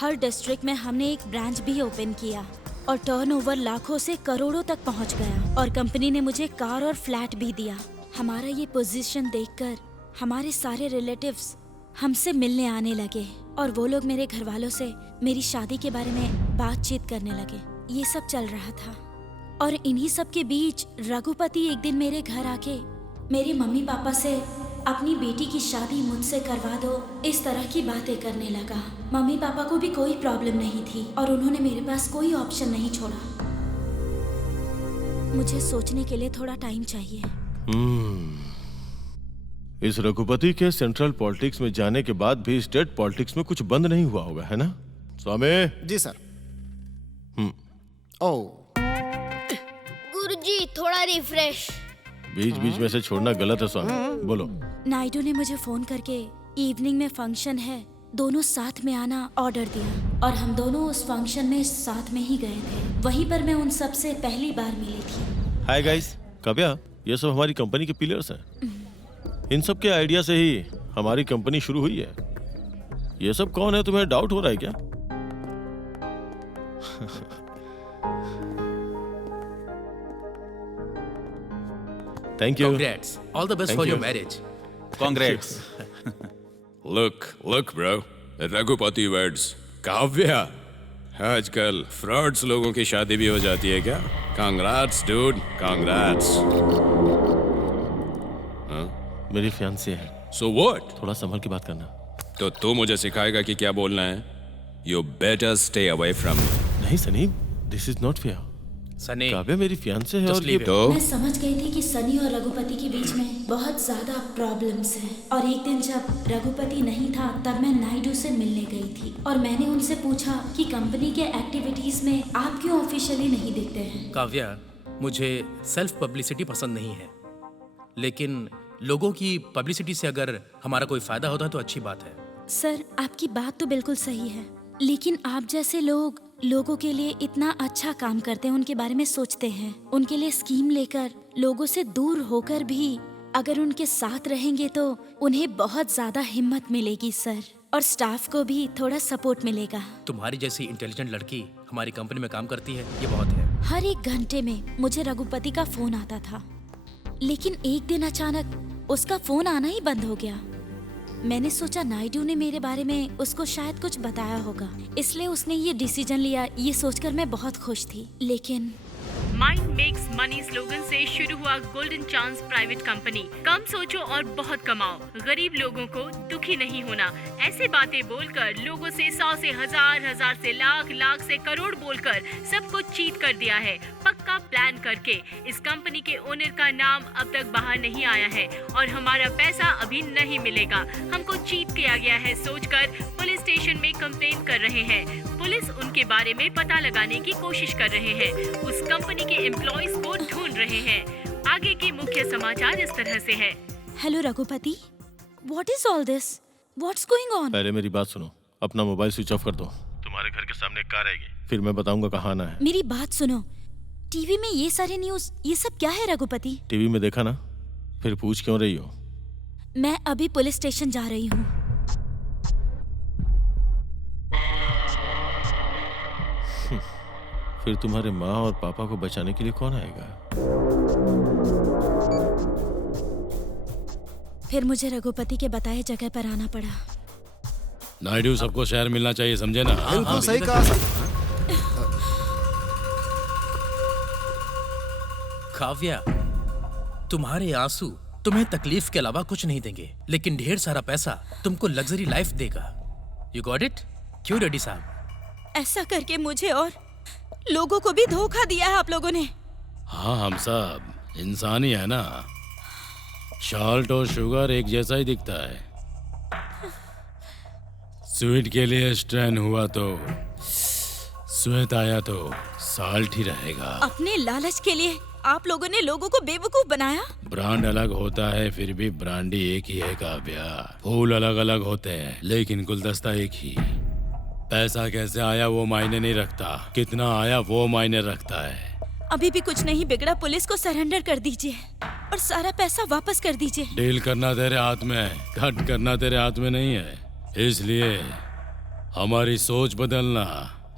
हर डिस्ट्रिक्ट में हमने एक ब्रांच भी ओपन किया और टर्नओवर लाखों से करोड़ों तक पहुंच गया। और कंपनी ने मुझे कार और फ्लैट भी दिया। हमारा ये पोजीशन देखकर हमारे सारे रिलेटिव्स हमसे मिलने आने लगे और वो लोग मेरे घर वालों से मेरी शादी के बारे में बातचीत करने लगे। ये सब चल रहा था और इन्हीं सब के बीच रघुपति एक दिन मेरे घर आके मेरे मम्मी पापा से अपनी बेटी की शादी मुझसे करवा दो, इस तरह की बातें करने लगा। मम्मी पापा को भी कोई प्रॉब्लम नहीं थी और उन्होंने मेरे पास कोई ऑप्शन नहीं छोड़ा। मुझे सोचने के लिए थोड़ा टाइम चाहिए। इस रघुपति के सेंट्रल पॉलिटिक्स में जाने के बाद भी स्टेट पॉलिटिक्स में कुछ बंद नहीं हुआ होगा, है ना स्वामी? जी सर। ओ गुरुजी थोड़ा रिफ्रेश। बीच बीच में से छोड़ना गलत है स्वामी, बोलो। नायडू ने मुझे फोन करके इवनिंग में फंक्शन है, दोनों साथ में आना ऑर्डर दिया और हम दोनों उस फंक्शन में साथ में ही गए थे। वहीं पर मैं उन सब से पहली बार मिली थी। हाय गाइस, काव्या, ये सब हमारी कंपनी के पिलर्स हैं। इन सब के आइडिया से ही हमारी कंपनी शुरू हुई है। ये सब कौन है, तुम्हें डाउट हो रहा है क्या? Thank you. Congrats. All the best Thank for your you. marriage. Congrats. Look bro, Raghupati words. Kavya, आजकल फ्रॉड्स लोगों की शादी भी हो जाती है क्या? Congrats dude, congrats. मेरी फियांसी है। So what? थोड़ा संभल के बात करना। तो तू मुझे सिखाएगा कि क्या बोलना है? You better stay away from me. नहीं Sunny, this is not fair. Sunny, Kavya मेरी फियांसे है Just और ये leave it. तो मैं समझ गई थी कि सनी और रघुपति के बीच में बहुत ज्यादा प्रॉब्लम्स हैं। और एक दिन जब रघुपति नहीं था तब मैं नायडू से मिलने गई थी और मैंने उनसे पूछा कि कंपनी के एक्टिविटीज में आप क्यों ऑफिशियली नहीं दिखते हैं। काव्या, मुझे सेल्फ पब्लिसिटी पसंद नहीं है, लेकिन लोगों की पब्लिसिटी से अगर हमारा कोई फायदा होता तो अच्छी बात है। सर, आपकी बात तो बिल्कुल सही है, लेकिन आप जैसे लोग लोगों के लिए इतना अच्छा काम करते हैं, उनके बारे में सोचते हैं, उनके लिए स्कीम लेकर लोगों से दूर होकर भी अगर उनके साथ रहेंगे तो उन्हें बहुत ज्यादा हिम्मत मिलेगी सर, और स्टाफ को भी थोड़ा सपोर्ट मिलेगा। तुम्हारी जैसी इंटेलिजेंट लड़की हमारी कंपनी में काम करती है, ये बहुत है। हर एक घंटे में मुझे रघुपति का फोन आता था, लेकिन एक दिन अचानक उसका फोन आना ही बंद हो गया। मैंने सोचा नायडू ने मेरे बारे में उसको शायद कुछ बताया होगा, इसलिए उसने ये डिसीजन लिया। ये सोचकर मैं बहुत खुश थी, लेकिन माइंड मेक्स मनी स्लोगन से शुरू हुआ गोल्डन चांस प्राइवेट कंपनी। कम सोचो और बहुत कमाओ, गरीब लोगों को दुखी नहीं होना। ऐसे बातें बोलकर लोगों से 100 से 1000, 1000 से लाख, लाख से करोड़ बोलकर सबको चीट कर दिया है। पक्का प्लान करके इस कंपनी के ओनर का नाम अब तक बाहर नहीं आया है और हमारा पैसा अभी नहीं मिलेगा। हमको चीट किया गया है सोचकर पुलिस स्टेशन में कंप्लेन कर रहे हैं। पुलिस उनके बारे में पता लगाने की कोशिश कर रहे हैं, उस कंपनी के एम्प्लॉइज को ढूंढ रहे हैं। आगे के मुख्य समाचार इस तरह से है। Hello Raghupati, what is all this? What's going on? पहले मेरी बात सुनो, अपना मोबाइल स्विच ऑफ कर दो। तुम्हारे घर के सामने एक कार आएगी, फिर मैं बताऊंगा कहाँ आना है। मेरी बात सुनो, टीवी में ये सारे न्यूज, ये सब क्या है रघुपति? टीवी में देखा ना, फिर पूछ क्यों रही हो? मैं अभी पुलिस स्टेशन जा रही हूँ। फिर तुम्हारे माँ और पापा को बचाने के लिए कौन आएगा? फिर मुझे रघुपति के बताए जगह पर आना पड़ा। नायडू, सबको शहर मिलना चाहिए, समझे ना? बिल्कुल सही कहा सर। काव्या, तुम्हारे आंसू तुम्हें तकलीफ के अलावा कुछ नहीं देंगे, लेकिन ढेर सारा पैसा तुमको लग्जरी लाइफ देगा। You got it? क्यों रेड्डी साहब? ऐसा करके मुझे और लोगों को भी धोखा दिया है आप लोगों ने। हाँ, हम सब इंसान ही है ना। सॉल्ट और शुगर एक जैसा ही दिखता है। स्वीट के लिए स्ट्रेन हुआ तो स्वेट आया तो साल्ट ही रहेगा। अपने लालच के लिए आप लोगों ने लोगों को बेवकूफ बनाया। ब्रांड अलग होता है, फिर भी ब्रांडी एक ही है काव्या। फूल अलग अलग होते हैं, लेकिन गुलदस्ता एक ही। पैसा कैसे आया वो मायने नहीं रखता, कितना आया वो मायने रखता है। अभी भी कुछ नहीं बिगड़ा, पुलिस को सरेंडर कर दीजिए और सारा पैसा वापस कर दीजिए। डील करना तेरे हाथ में है, कट करना तेरे हाथ में नहीं है। इसलिए हमारी सोच बदलना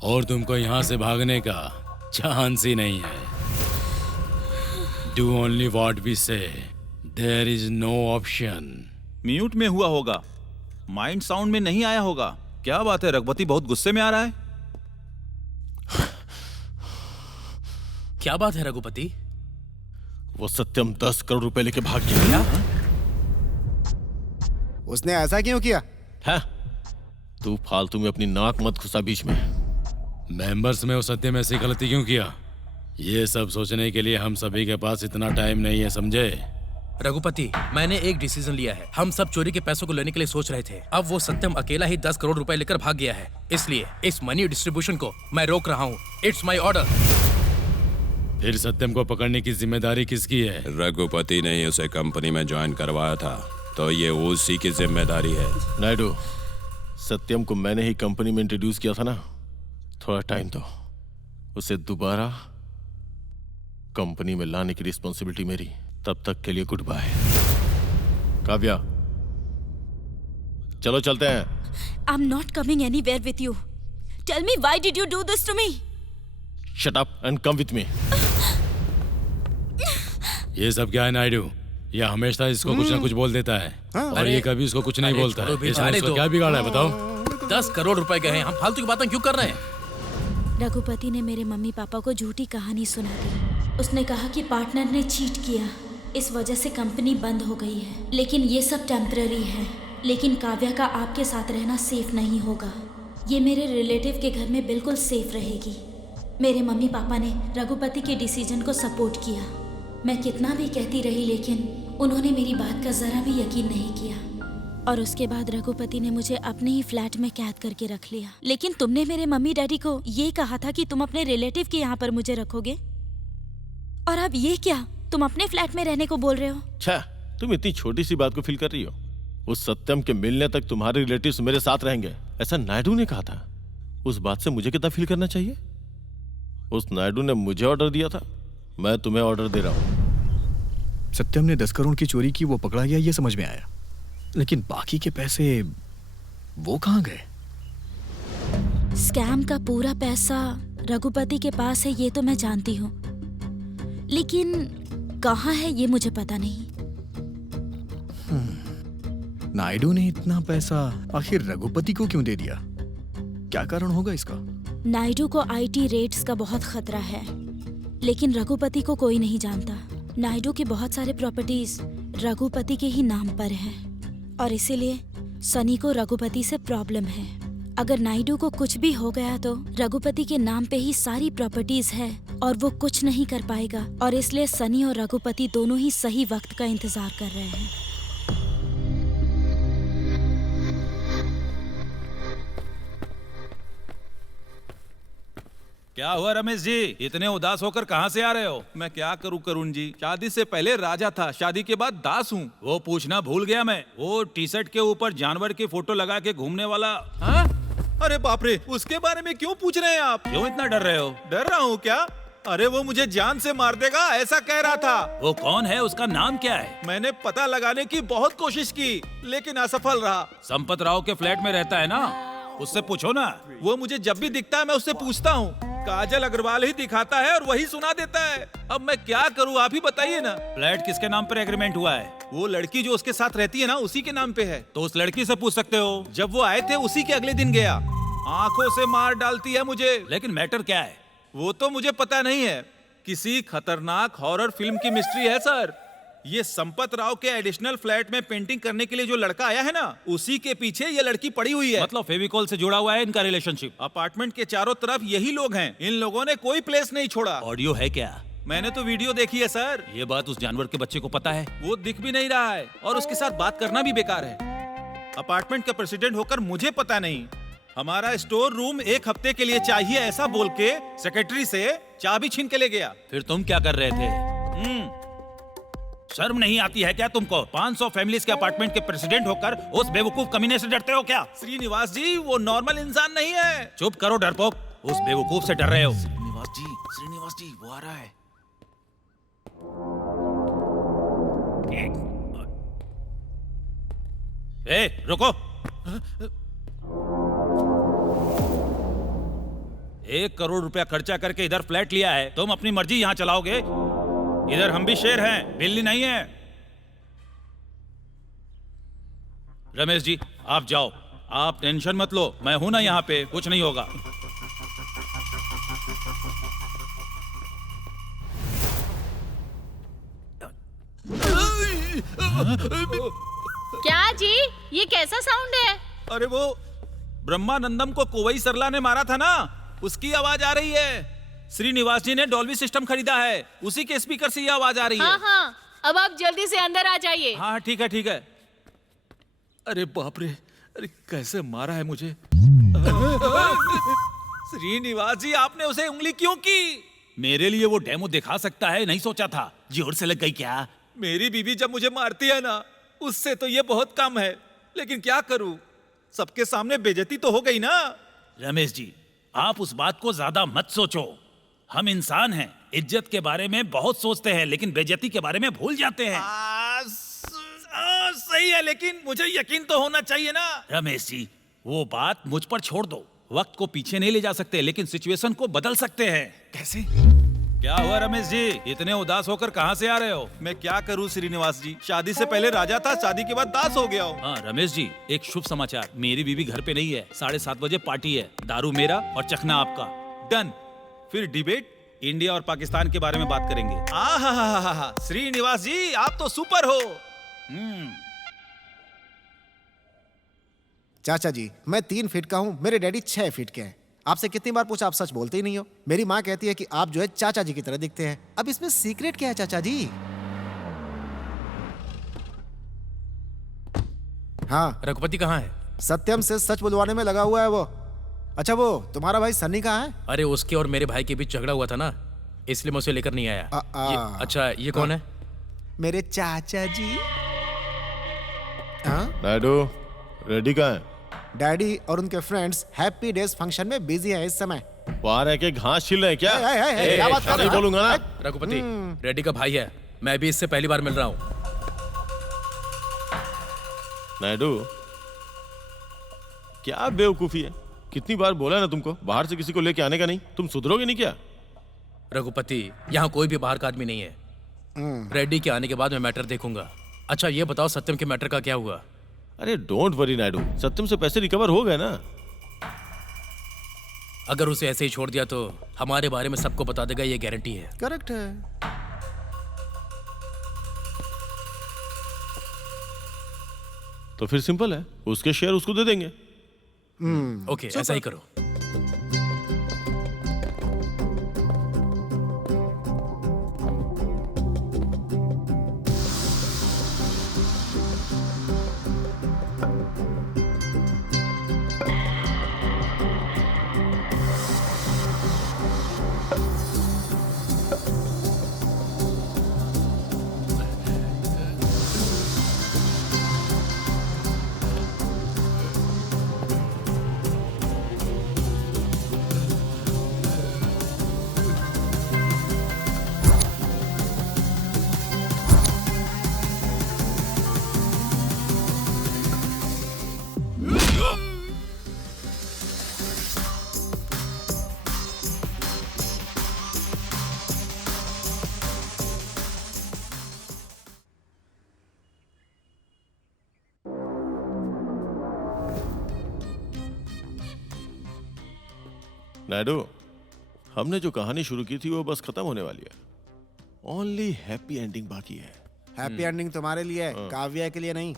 और तुमको यहाँ से भागने का चांस ही नहीं है। Do only what we say, there is no option. Mute में हुआ होगा, माइंड साउंड में नहीं आया होगा। क्या बात है, रघुपति बहुत गुस्से में आ रहा है। क्या बात है रघुपति? वो सत्यम 10 करोड़ रुपए लेके भाग गया। उसने ऐसा क्यों किया? है? तू फालतू में अपनी नाक मत घुसा बीच में। मेंबर्स में उस सत्य में ऐसी गलती क्यों किया, ये सब सोचने के लिए हम सभी के पास इतना टाइम नहीं है, समझे? रघुपति, मैंने एक डिसीजन लिया है। हम सब चोरी के पैसों को लेने के लिए सोच रहे थे। अब वो सत्यम अकेला ही 10 करोड़ रुपए लेकर भाग गया है, इसलिए इस मनी डिस्ट्रीब्यूशन को मैं रोक रहा हूँ। It's my order. फिर सत्यम को पकड़ने की जिम्मेदारी किसकी है? रघुपति ने ही उसे कंपनी में ज्वाइन करवाया था, तो ये उसी की जिम्मेदारी है। नायडू, सत्यम को मैंने ही कंपनी में इंट्रोड्यूस किया था ना। थोड़ा टाइम दो, उसे दोबारा कंपनी में लाने की रिस्पॉन्सिबिलिटी मेरी। तब तक के लिए गुड बाय। काव्या, चलो चलते हैं। I am not coming anywhere with you. Tell me why did you do this to me? Shut up and come with me. ये सब क्या है नायडू? ये हमेशा इसको कुछ ना कुछ बोल देता है और ये कभी इसको कुछ नहीं बोलता है। इसने इसको क्या बिगाड़ा है बताओ? 10 करोड़ रुपए गए हैं, हम फालतू की बातें क्यों कर रहे हैं? रघुपति ने मेरे मम्मी पापा को झूठी कहानी सुना दी। उसने कहा कि पार्टनर ने चीट किया, इस वजह से कंपनी बंद हो गई है। लेकिन ये सब टेम्पररी है। लेकिन काव्या का आपके साथ रहना सेफ नहीं होगा। ये मेरे रिलेटिव के घर में बिल्कुल सेफ रहेगी। मेरे मम्मी पापा ने रघुपति के डिसीजन को सपोर्ट किया। मैं कितना भी कहती रही, लेकिन उन्होंने मेरी बात का जरा भी यकीन नहीं किया। और उसके बाद रघुपति ने मुझे अपने ही फ्लैट में कैद करके रख लिया। लेकिन तुमने मेरे मम्मी डैडी को ये कहा था कि तुम अपने रिलेटिव के यहाँ पर मुझे रखोगे, और अब ये क्या, तुम अपने फ्लैट में रहने को बोल रहे हो? अच्छा, तुम इतनी छोटी सी बात को फील कर रही हो? उस सत्यम के मिलने तक तुम्हारे रिलेटिव्स मेरे साथ रहेंगे, ऐसा नायडू ने कहा था। उस बात से मुझे कितना फील करना चाहिए? उस नायडू ने मुझे ऑर्डर दिया था, मैं तुम्हें ऑर्डर दे रहा हूँ। सत्यम ने 10 करोड़ की चोरी की, वो पकड़ा गया, ये समझ में आया। लेकिन बाकी के पैसे वो कहाँ गए? स्कैम का पूरा पैसा रघुपति के पास है, ये तो मैं जानती हूँ, लेकिन कहाँ है ये मुझे पता नहीं। नायडू ने इतना पैसा आखिर रघुपति को क्यों दे दिया? क्या कारण होगा इसका? नायडू को आईटी रेट्स का बहुत खतरा है, लेकिन रघुपति को कोई नहीं जानता। नायडू के बहुत सारे प्रॉपर्टीज रघुपति के ही नाम पर हैं, और इसीलिए सनी को रघुपति से प्रॉब्लम है। अगर नायडू को कुछ भी हो गया तो रघुपति के नाम पे ही सारी प्रॉपर्टीज है और वो कुछ नहीं कर पाएगा, और इसलिए सनी और रघुपति दोनों ही सही वक्त का इंतजार कर रहे हैं। क्या हुआ रमेश जी, इतने उदास होकर कहाँ से आ रहे हो? मैं क्या करूँ करुण जी, शादी से पहले राजा था, शादी के बाद दास हूँ। वो पूछना भूल गया मैं, वो टी शर्ट के ऊपर जानवर की फोटो लगा के घूमने वाला। हाँ? अरे बाप रे, उसके बारे में क्यों पूछ रहे हैं आप? क्यों इतना डर रहे हो? डर रहा हूँ क्या? अरे वो मुझे जान से मार देगा ऐसा कह रहा था। वो कौन है, उसका नाम क्या है? मैंने पता लगाने की बहुत कोशिश की, लेकिन असफल रहा। संपत राव के फ्लैट में रहता है ना, उससे पूछो ना। वो मुझे जब भी दिखता है मैं उससे पूछता हूँ, काजल अग्रवाल ही दिखाता है और वही सुना देता है। अब मैं क्या करूँ, आप ही बताइए ना। फ्लैट किसके नाम पर एग्रीमेंट हुआ है? वो लड़की जो उसके साथ रहती है ना, उसी के नाम पे है। तो उस लड़की से पूछ सकते हो। जब वो आए थे उसी के अगले दिन गया। आंखों से मार डालती है मुझे। लेकिन मैटर क्या है वो तो मुझे पता नहीं है। किसी खतरनाक हॉरर फिल्म की मिस्ट्री है सर। ये संपत राव के एडिशनल फ्लैट में पेंटिंग करने के लिए जो लड़का आया है ना, उसी के पीछे ये लड़की पड़ी हुई है। मतलब फेविकॉल से जुड़ा हुआ है इनका रिलेशनशिप। अपार्टमेंट के चारों तरफ यही लोग हैं, इन लोगों ने कोई प्लेस नहीं छोड़ा। ऑडियो है क्या? मैंने तो वीडियो देखी है सर। ये बात उस जानवर के बच्चे को पता है? वो दिख भी नहीं रहा है और उसके साथ बात करना भी बेकार है। अपार्टमेंट का प्रेसिडेंट होकर मुझे पता नहीं। हमारा स्टोर रूम 1 हफ्ते के लिए चाहिए ऐसा बोल के सेक्रेटरी से चाबी छीन के ले गया। फिर तुम क्या कर रहे थे? शर्म नहीं आती है क्या तुमको? 500 फैमिलीज के अपार्टमेंट के प्रेसिडेंट होकर उस बेवकूफ कमीने से डरते हो क्या? श्रीनिवास जी वो नॉर्मल इंसान नहीं है। चुप करो डरपोक, उस बेवकूफ से डर रहे हो। श्रीनिवास जी वो आ रहा है। ए, रुको। 1 करोड़ रुपया खर्चा करके इधर फ्लैट लिया है, तुम अपनी मर्जी यहाँ चलाओगे? इधर हम भी शेर हैं, बिल्ली नहीं है। रमेश जी आप जाओ, आप टेंशन मत लो, मैं हूं ना यहाँ पे, कुछ नहीं होगा। क्या जी, ये कैसा साउंड है? अरे वो ब्रह्मानंदम को कोवई सरला ने मारा था ना, उसकी आवाज आ रही है। श्रीनिवास जी ने डॉल्बी सिस्टम खरीदा है, उसी के स्पीकर से ये आवाज आ रही है। हाँ हाँ, अब आप जल्दी से अंदर आ जाइए। हाँ ठीक है ठीक है। अरे बाप रे, अरे कैसे मारा है मुझे। श्रीनिवास जी आपने उसे उंगली क्यों की? मेरे लिए वो डेमो दिखा सकता है, नहीं सोचा था। जोर से लग गई क्या? मेरी बीवी जब मुझे मारती है ना, उससे तो ये बहुत कम है, लेकिन क्या करूं, सबके सामने बेइज्जती तो हो गई ना। रमेश जी आप उस बात को ज्यादा मत सोचो, हम इंसान हैं, इज्जत के बारे में बहुत सोचते हैं लेकिन बेइज्जती के बारे में भूल जाते हैं। सही है, लेकिन मुझे यकीन तो होना चाहिए ना। रमेश जी वो बात मुझ पर छोड़ दो, वक्त को पीछे नहीं ले जा सकते लेकिन सिचुएशन को बदल सकते हैं। कैसे? क्या हुआ रमेश जी, इतने उदास होकर कहाँ से आ रहे हो? मैं क्या करूँ श्रीनिवास जी, शादी से पहले राजा था, शादी के बाद दास हो गया हूँ। हाँ रमेश जी एक शुभ समाचार, मेरी बीवी घर पे नहीं है, 7:30 बजे पार्टी है, दारू मेरा और चखना आपका। डन। फिर डिबेट इंडिया और पाकिस्तान के बारे में बात करेंगे। आहा, श्रीनिवास जी आप तो सुपर हो। चाचा जी मैं 3 फीट का हूँ, मेरे डैडी 6 फीट के हैं। आपसे कितनी बार पूछा, आप सच बोलते ही नहीं हो। मेरी माँ कहती है कि आप जो है चाचा जी की तरह दिखते हैं। अब इसमें सीक्रेट क्या है चाचा जी? हाँ रघुपति कहाँ है? सत्यम से सच बुलवाने में लगा हुआ है वो। अच्छा वो तुम्हारा भाई सन्नी कहाँ है? अरे उसके और मेरे भाई के बीच झगड़ा हुआ था ना, इसलिए मैं उसे लेकर नहीं आया। अच्छा ये कौन है? मेरे चाचा जी। नायडू रेडी कहाँ है? डैडी और उनके फ्रेंड्स हैप्पी डेज फंक्शन में बिजी हैं इस समय। वहाँ रह के घास छिल रहे हैं क्या? क्या बात कर रहे हो? बोलूंगा ना। रघुपति रेड्डी का भाई है, मैं भी इससे पहली बार मिल रहा हूँ। नायडू क्या बेवकूफी है, कितनी बार बोला ना तुमको बाहर से किसी को लेके आने का नहीं, तुम सुधरोगे नहीं क्या? रघुपति यहाँ कोई भी बाहर का आदमी नहीं है, रेड्डी के आने के बाद मैं मैटर देखूंगा। अच्छा ये बताओ सत्यम के मैटर का क्या हुआ? अरे डोंट वरी नायडू, सत्यम से पैसे रिकवर हो गए ना। अगर उसे ऐसे ही छोड़ दिया तो हमारे बारे में सबको बता देगा, ये गारंटी है। करेक्ट है। तो फिर सिंपल है, उसके शेयर उसको दे देंगे। ओके ऐसा ही करो। नायडू हमने जो कहानी शुरू की थी वो बस खत्म होने वाली है, ओनली हैप्पी एंडिंग बाकी है। हैप्पी एंडिंग तुम्हारे लिए है, काव्या के लिए नहीं।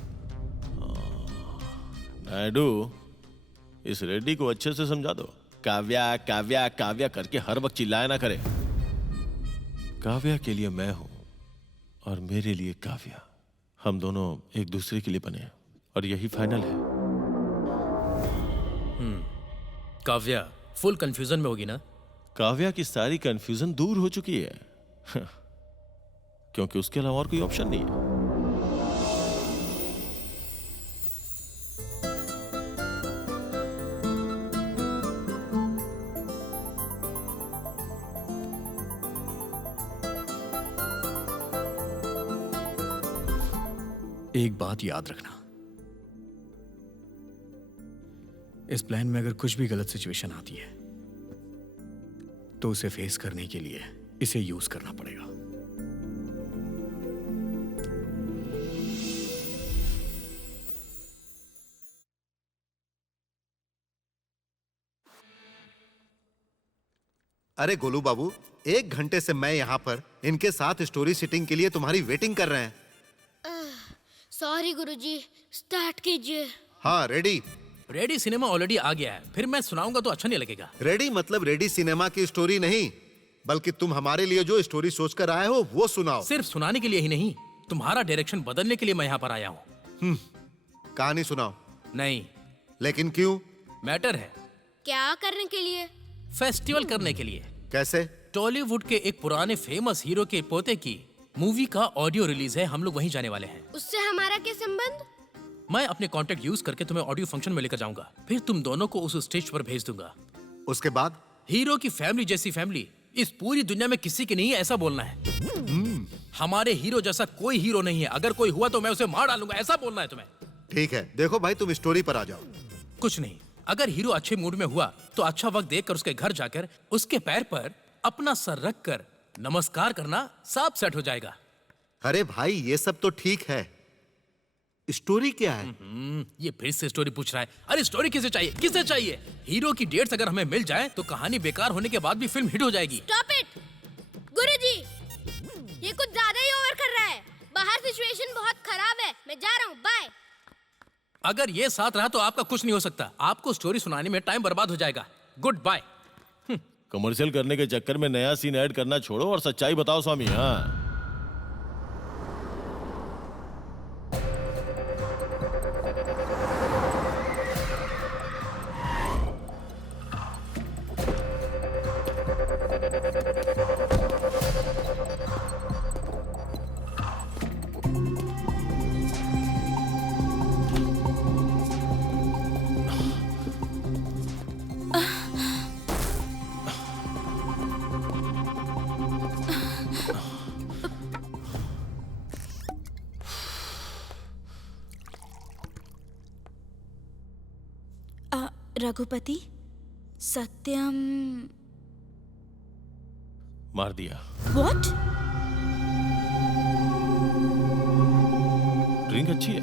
नायडू इस रेड्डी को अच्छे से समझा दो, काव्या काव्या काव्या करके हर वक्त चिल्लाया ना करे। काव्या के लिए मैं हूं और मेरे लिए काव्या, हम दोनों एक दूसरे के लिए बने हैं और यही फाइनल है। काव्या फुल कंफ्यूजन में होगी ना? काव्या की सारी कंफ्यूजन दूर हो चुकी है। क्योंकि उसके अलावा और कोई ऑप्शन नहीं है। एक बात याद रखना, इस प्लान में अगर कुछ भी गलत सिचुएशन आती है तो उसे फेस करने के लिए इसे यूज करना पड़ेगा। अरे गोलू बाबू, 1 घंटे से मैं यहाँ पर इनके साथ स्टोरी सिटिंग के लिए तुम्हारी वेटिंग कर रहे हैं। सॉरी गुरुजी, स्टार्ट कीजिए। हाँ, रेडी। रेडी सिनेमा ऑलरेडी आ गया है, फिर मैं सुनाऊंगा तो अच्छा नहीं लगेगा। रेडी मतलब रेडी सिनेमा की स्टोरी नहीं, बल्कि तुम हमारे लिए जो स्टोरी सोचकर आए हो वो सुनाओ। सिर्फ सुनाने के लिए ही नहीं, तुम्हारा डायरेक्शन बदलने के लिए मैं यहाँ पर आया हूँ। कहानी सुनाओ। नहीं। लेकिन क्यों? मैटर है। क्या करने के लिए? फेस्टिवल करने के लिए। कैसे? टॉलीवुड के एक पुराने फेमस हीरो के पोते की मूवी का ऑडियो रिलीज है, हम लोग वहीं जाने वाले हैं। उससे हमारा क्या संबंध? मैं अपने कांटेक्ट यूज करके तुम्हें ऑडियो फंक्शन में लेकर जाऊंगा, फिर तुम दोनों को उस स्टेज पर भेज दूंगा। उसके बाद? हीरो की फैमिली जैसी फैमिली इस पूरी दुनिया में किसी की नहीं है, ऐसा बोलना है। हमारे हीरो जैसा कोई हीरो नहीं है, अगर कोई हुआ तो मैं उसे मार डालूंगा, ऐसा बोलना है तुम्हें। ठीक है, देखो भाई तुम स्टोरी पर आ जाओ। कुछ नहीं, अगर हीरो अच्छे मूड में हुआ तो अच्छा वक्त देखकर उसके घर जाकर उसके पैर पर अपना सर रख कर नमस्कार करना, सब सेट हो जाएगा। अरे भाई ये सब तो ठीक है, स्टोरी क्या है? ये फिर से स्टोरी पूछ रहा है। अरे स्टोरी किसे चाहिए, किसे चाहिए? हीरो की डेट्स अगर हमें मिल जाए तो कहानी बेकार होने के बाद भी फिल्म हिट हो जाएगी। स्टॉप इट गुरुजी, ये कुछ ज्यादा ही ओवर कर रहा है। बाहर सिचुएशन बहुत खराब है, मैं जा रहा हूँ, बाय। अगर ये साथ रहा तो आपका कुछ नहीं हो सकता, आपको स्टोरी सुनाने में टाइम बर्बाद हो जाएगा। Good bye. कमर्शियल करने के चक्कर में नया सीन ऐड करना छोड़ो और सच्चाई बताओ स्वामी। हाँ, रघुपति, सत्यम मार दिया। व्हाट? ड्रिंक अच्छी है।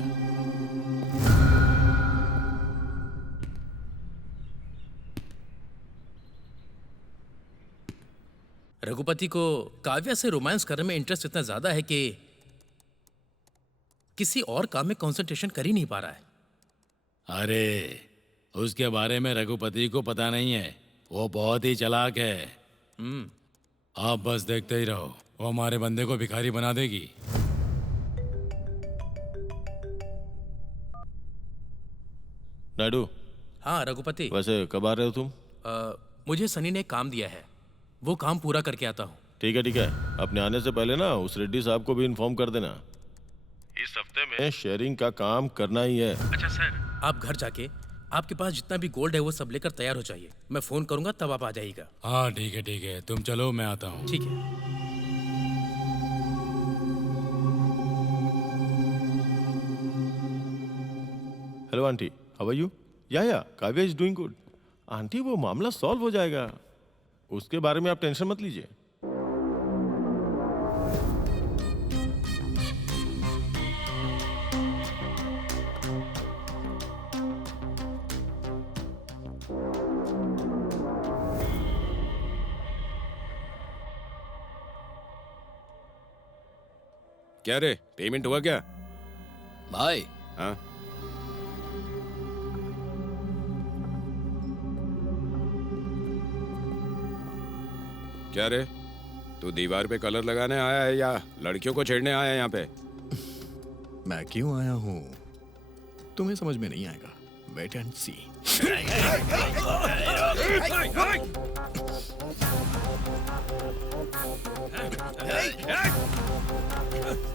रघुपति को काव्या से रोमांस करने में इंटरेस्ट इतना ज्यादा है कि किसी और काम में कंसंट्रेशन कर ही नहीं पा रहा है। अरे उसके बारे में रघुपति को पता नहीं है, वो बहुत ही चालाक है। आप बस देखते ही रहो, वो हमारे बंदे को भिखारी बना देगी। नायडू। हाँ रघुपति। वैसे कब आ रहे हो तुम? मुझे सनी ने एक काम दिया है, वो काम पूरा करके आता हूँ। ठीक है ठीक है, अपने आने से पहले ना उस रेड्डी साहब को भी इन्फॉर्म कर देना। इस हफ्ते में शेयरिंग का काम करना ही है। अच्छा सर। आप घर जाके आपके पास जितना भी गोल्ड है वो सब लेकर तैयार हो जाइए, मैं फोन करूंगा तब आप आ जाइएगा। हाँ ठीक है, तुम चलो मैं आता हूँ। ठीक है। Hello aunty, how are you? Yeah Kavya is doing good. Aunty वो मामला सॉल्व हो जाएगा, उसके बारे में आप टेंशन मत लीजिए। क्या रे, पेमेंट हुआ क्या? भाई। हाँ? क्या रे, तू दीवार पे कलर लगाने आया है या लड़कियों को छेड़ने आया है यहाँ पे? मैं क्यों आया हूँ तुम्हें समझ में नहीं आएगा, वेट एंड सी।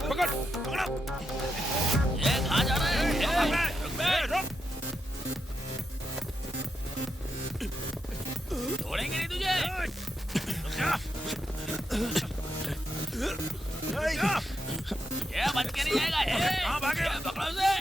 पकड़ पकड़ो। ये कहाँ जा रहा है? रुक। छोड़ेंगे नहीं तुझे। ये बच के नहीं जाएगा। कहाँ भागे? पकड़ो उसे।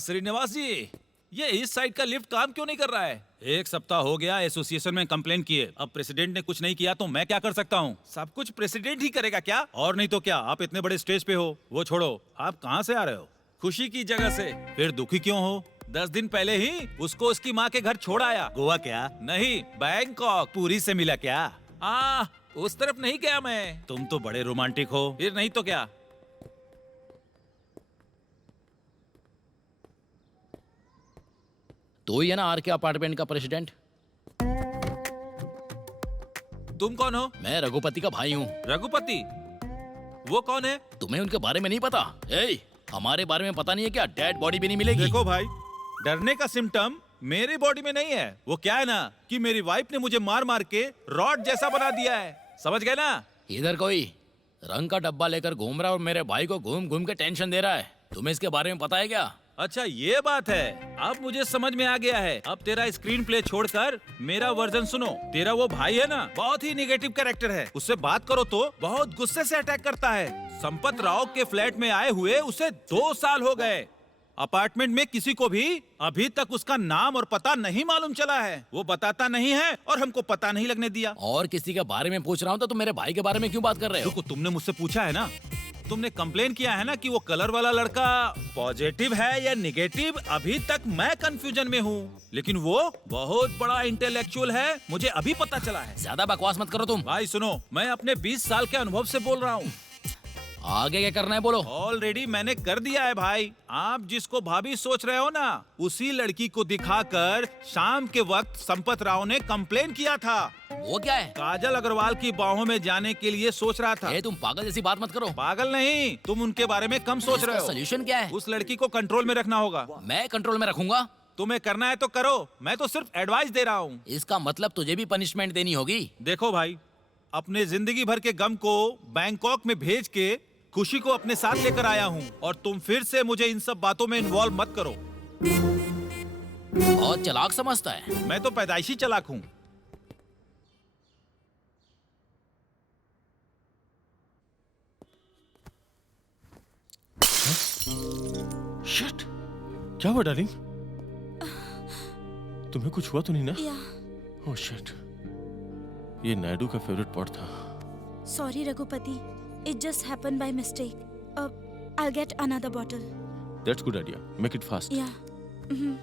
श्रीनिवास जी, ये इस साइड का लिफ्ट काम क्यों नहीं कर रहा है? 1 सप्ताह हो गया एसोसिएशन में कंप्लेन किए, अब प्रेसिडेंट ने कुछ नहीं किया तो मैं क्या कर सकता हूँ? सब कुछ प्रेसिडेंट ही करेगा क्या? और नहीं तो क्या, आप इतने बड़े स्टेज पे हो। वो छोड़ो, आप कहाँ से आ रहे हो? खुशी की जगह से। फिर दुखी क्यों हो? 10 दिन पहले ही उसको उसकी माँ के घर छोड़ आया। गोवा क्या? नहीं, बैंकॉक। पूरी से मिला क्या? उस तरफ नहीं गया मैं। तुम तो बड़े रोमांटिक हो। फिर नहीं तो क्या? तो ही है ना आर के अपार्टमेंट का प्रेसिडेंट। तुम कौन हो? मैं रघुपति का भाई हूँ। रघुपति? वो कौन है? तुम्हें उनके बारे में नहीं पता? हमारे बारे में पता नहीं है क्या? डेड बॉडी भी नहीं मिलेगी। देखो भाई, डरने का सिम्टम मेरी बॉडी में नहीं है। वो क्या है ना कि मेरी वाइफ ने मुझे मार मार के रॉड जैसा बना दिया है। समझ गए ना? इधर कोई रंग का डब्बा लेकर घूम रहा है और मेरे भाई को घूम घूम के टेंशन दे रहा है। तुम्हें इसके बारे में पता है क्या? अच्छा ये बात है, अब मुझे समझ में आ गया है। अब तेरा स्क्रीन प्ले छोड़कर मेरा वर्जन सुनो। तेरा वो भाई है ना, बहुत ही निगेटिव कैरेक्टर है। उससे बात करो तो बहुत गुस्से से अटैक करता है। संपत राव के फ्लैट में आए हुए उसे 2 साल हो गए। अपार्टमेंट में किसी को भी अभी तक उसका नाम और पता नहीं मालूम चला है। वो बताता नहीं है और हमको पता नहीं लगने दिया। और किसी के बारे में पूछ रहा हूँ तो तुम मेरे भाई के बारे में क्यों बात कर रहे हो? तुमने मुझसे पूछा है ना, तुमने कंप्लेन किया है ना कि वो कलर वाला लड़का पॉजिटिव है या निगेटिव, अभी तक मैं कंफ्यूजन में हूँ। लेकिन वो बहुत बड़ा इंटेलेक्चुअल है, मुझे अभी पता चला है। ज्यादा बकवास मत करो तुम। भाई सुनो, मैं अपने 20 साल के अनुभव से बोल रहा हूँ। आगे क्या करना है बोलो। ऑलरेडी मैंने कर दिया है भाई। आप जिसको भाभी सोच रहे हो ना, उसी लड़की को दिखाकर शाम के वक्त संपत राव ने कंप्लेन किया था। वो क्या है? काजल अग्रवाल की बाहों में जाने के लिए सोच रहा था। तुम पागल जैसी बात मत करो। पागल नहीं, तुम उनके बारे में कम सोच रहे हो। सोल्यूशन क्या है? उस लड़की को कंट्रोल में रखना होगा। मैं कंट्रोल में रखूंगा? तुम्हें करना है तो करो, मैं तो सिर्फ एडवाइस दे रहा हूँ। इसका मतलब तुझे भी पनिशमेंट देनी होगी। देखो भाई, अपने जिंदगी भर के गम को बैंकॉक में भेज के खुशी को अपने साथ लेकर आया हूँ, और तुम फिर से मुझे इन सब बातों में इन्वॉल्व मत करो। बहुत चालाक समझता है। मैं तो पैदाइशी चालाक हूँ। शिट, क्या हुआ डार्लिंग? तुम्हें कुछ हुआ तो नहीं ना? ओह शिट, ये नायडू का फेवरेट पॉट था। Sorry Raghupati, it just happened by mistake. I'll get another bottle. That's good idea. Make it fast. Yeah. Mm-hmm.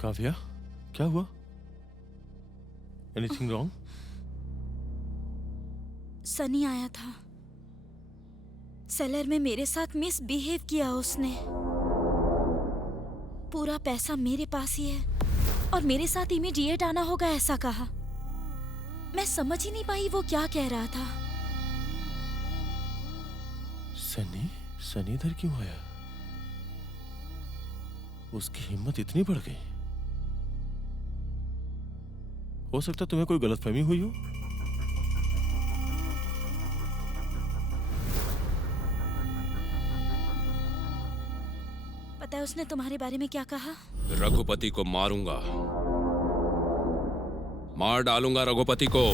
Kavya, क्या हुआ? Anything wrong? सनी आया था। सेलर में मेरे साथ मिसबिहेव किया उसने। पूरा पैसा मेरे पास ही है और मेरे साथ इमीडिएट आना होगा ऐसा कहा। मैं समझ ही नहीं पाई वो क्या कह रहा था। सनी इधर क्यों आया? उसकी हिम्मत इतनी बढ़ गई। हो सकता तुम्हें कोई गलतफहमी हुई हो। पता है उसने तुम्हारे बारे में क्या कहा? रघुपति को मारूंगा, मार डालूंगा रघुपति को।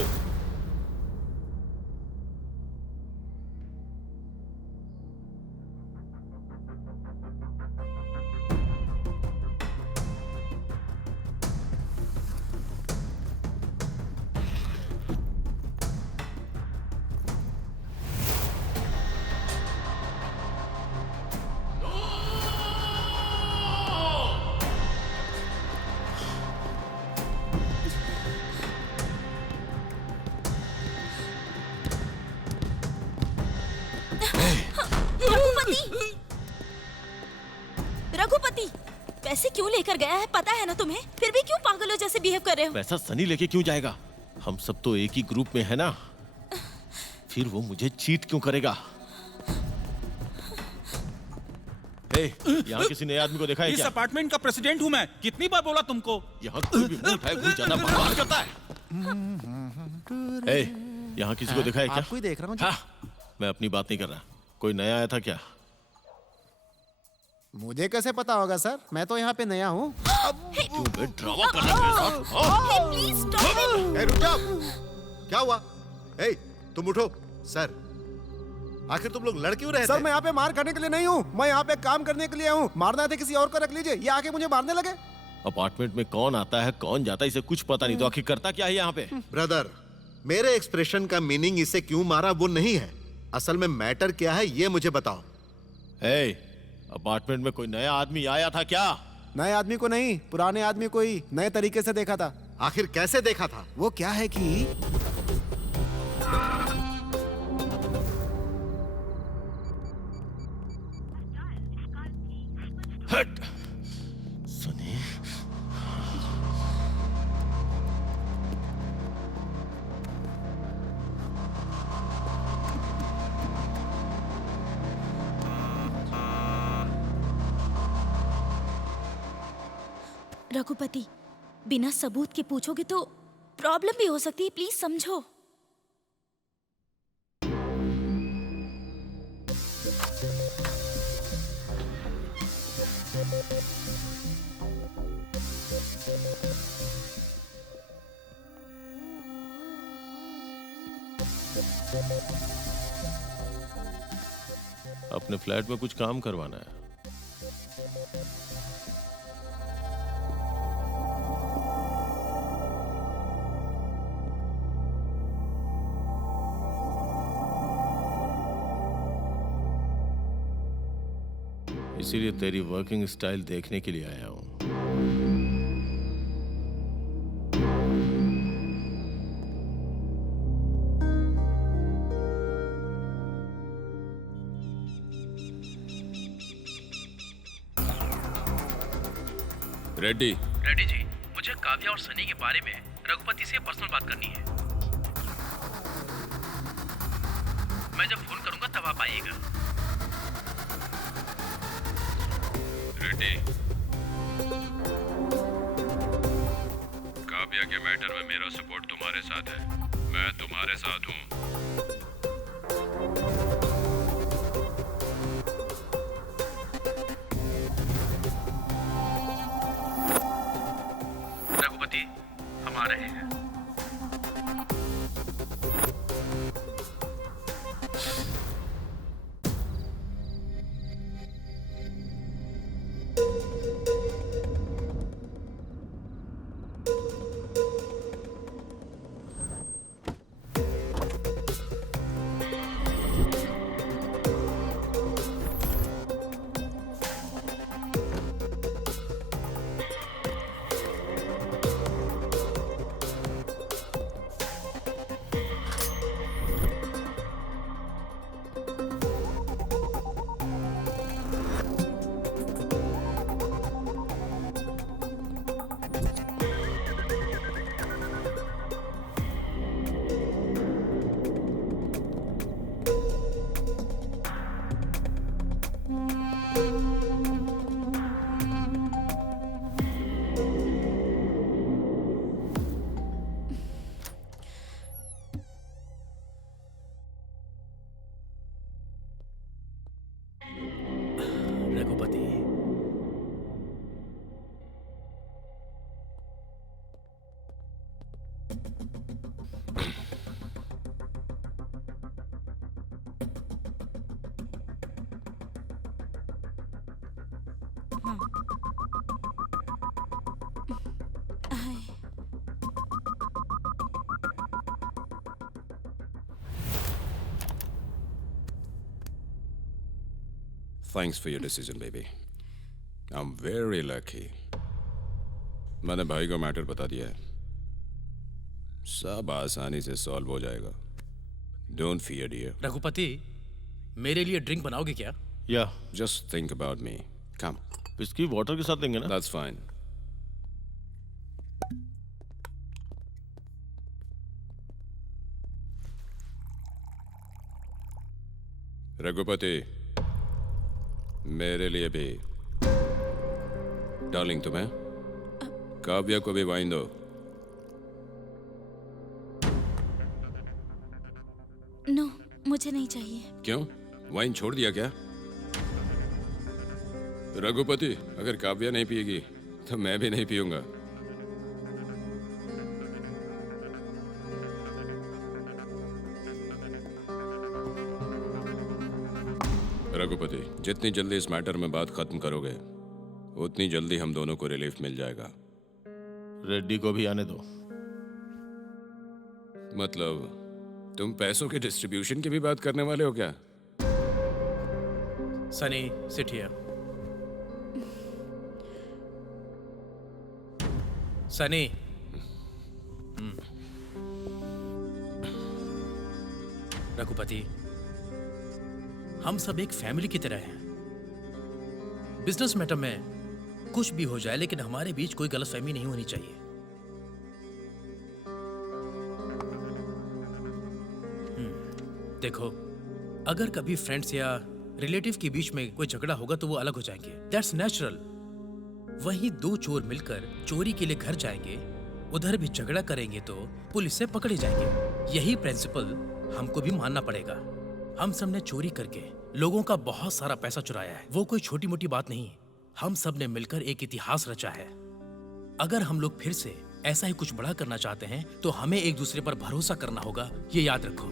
रघुपति, पैसे क्यों लेकर गया है पता है ना तुम्हें? फिर भी क्यों पागलों जैसे बिहेव कर रहे हो? पैसा सनी लेके क्यों जाएगा? हम सब तो एक ही ग्रुप में है ना। फिर वो मुझे चीट क्यों करेगा? यहाँ किसी नए आदमी को देखा है इस क्या? अपार्टमेंट का प्रेसिडेंट हूँ मैं। कितनी बार बोला तुमको? यहाँ कोई भी मुंह उठाए भूल जाना बकवास करता है। यहाँ किसी को देखा है क्या? आपको ही देख रहा हूँ। हाँ, मैं अपनी बात नहीं कर रहा। कोई नया आया था क्या? मुझे कैसे पता होगा सर? मैं तो यहाँ पे नया हूँ। क्यों बे ड्रामा कर रहा है मेरे साथ? Please stop him. रुक जाओ। क्या हुआ? तुम उठो। सर, आखिर तुम लोग लड़ क्यों रहे थे? सर मैं यहाँ पे मार करने के लिए नहीं हूँ, मैं यहाँ पे काम करने के लिए हूँ। मारना थे किसी और को रख लीजिए, ये आके मुझे मारने लगे। अपार्टमेंट में कौन आता है कौन जाता है इसे कुछ पता नहीं, तो आखिर करता क्या है यहाँ पे? ब्रदर, मेरे एक्सप्रेशन का मीनिंग इसे क्यों मारा वो नहीं है। असल में मैटर क्या है ये मुझे बताओ। हे, अपार्टमेंट में कोई नया आदमी आया था क्या? नए आदमी को नहीं, पुराने आदमी को ही नए तरीके से देखा था। आखिर कैसे देखा था? वो क्या है कि हट सुनी। रघुपति, बिना सबूत के पूछोगे तो प्रॉब्लम भी हो सकती है, प्लीज समझो। अपने फ्लैट में कुछ काम करवाना है। इसीलिए तेरी वर्किंग स्टाइल देखने के लिए आया हूं। रेड्डी। रेड्डी जी, मुझे काव्या और सनी के बारे में रघुपति से पर्सनल बात करनी है। मैं जब फोन करूंगा तब आप आइएगा। रेड्डी, काव्या के मैटर में मेरा सपोर्ट तुम्हारे साथ है। मैं तुम्हारे साथ हूँ। रघुपति, हम आ रहे हैं। Raghupati, Thanks for your decision, baby. I'm very lucky. मैंने भाई को मैटर बता दिया है। सब आसानी से सॉल्व हो जाएगा। Don't fear, dear. रघुपति, मेरे लिए ड्रिंक बनाओगे क्या? या Just think about me. Come. Whisky water के साथ देंगे ना? That's fine. रघुपति, मेरे लिए भी। डार्लिंग, तुम्हें? काव्या को भी वाइन दो। नो, मुझे नहीं चाहिए। क्यों? वाइन छोड़ दिया क्या? रघुपति, अगर काव्या नहीं पिएगी तो मैं भी नहीं पीऊंगा। रघुपति, जितनी जल्दी इस मैटर में बात खत्म करोगे उतनी जल्दी हम दोनों को रिलीफ मिल जाएगा। रेड्डी को भी आने दो। मतलब तुम पैसों के डिस्ट्रीब्यूशन की भी बात करने वाले हो क्या? Sunny sit here. सनी, रघुपति, हम सब एक फैमिली की तरह हैं। बिजनेस मैटर में कुछ भी हो जाए, लेकिन हमारे बीच कोई गलतफहमी नहीं होनी चाहिए। देखो, अगर कभी फ्रेंड्स या रिलेटिव के बीच में कोई झगड़ा होगा तो वो अलग हो जाएंगे, दैट्स नेचुरल। वहीं दो चोर मिलकर चोरी के लिए घर जाएंगे, उधर भी झगड़ा करेंगे तो पुलिस से पकड़े जाएंगे। यही प्रिंसिपल हमको भी मानना पड़ेगा। हम सब ने चोरी करके लोगों का बहुत सारा पैसा चुराया है, वो कोई छोटी मोटी बात नहीं। हम सब ने मिलकर एक इतिहास रचा है। अगर हम लोग फिर से ऐसा ही कुछ बड़ा करना चाहते हैं तो हमें एक दूसरे पर भरोसा करना होगा, ये याद रखो।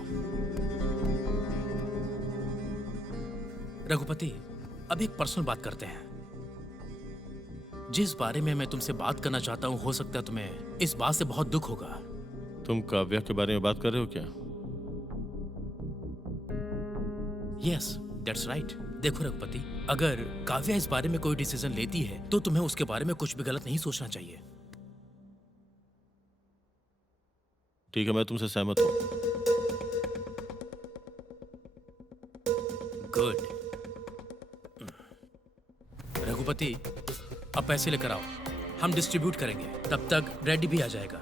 रघुपति, अब एक पर्सनल बात करते हैं। जिस बारे में मैं तुमसे बात करना चाहता हूं, हो सकता है तुम्हें इस बात से बहुत दुख होगा। तुम काव्या के बारे में बात कर रहे हो क्या? Yes, that's right. देखो रघुपति, अगर काव्या इस बारे में कोई डिसीजन लेती है तो तुम्हें उसके बारे में कुछ भी गलत नहीं सोचना चाहिए। ठीक है, मैं तुमसे सहमत हूँ। गुड। रघुपति, अब पैसे लेकर आओ, हम डिस्ट्रीब्यूट करेंगे। तब तक रेडी भी आ जाएगा।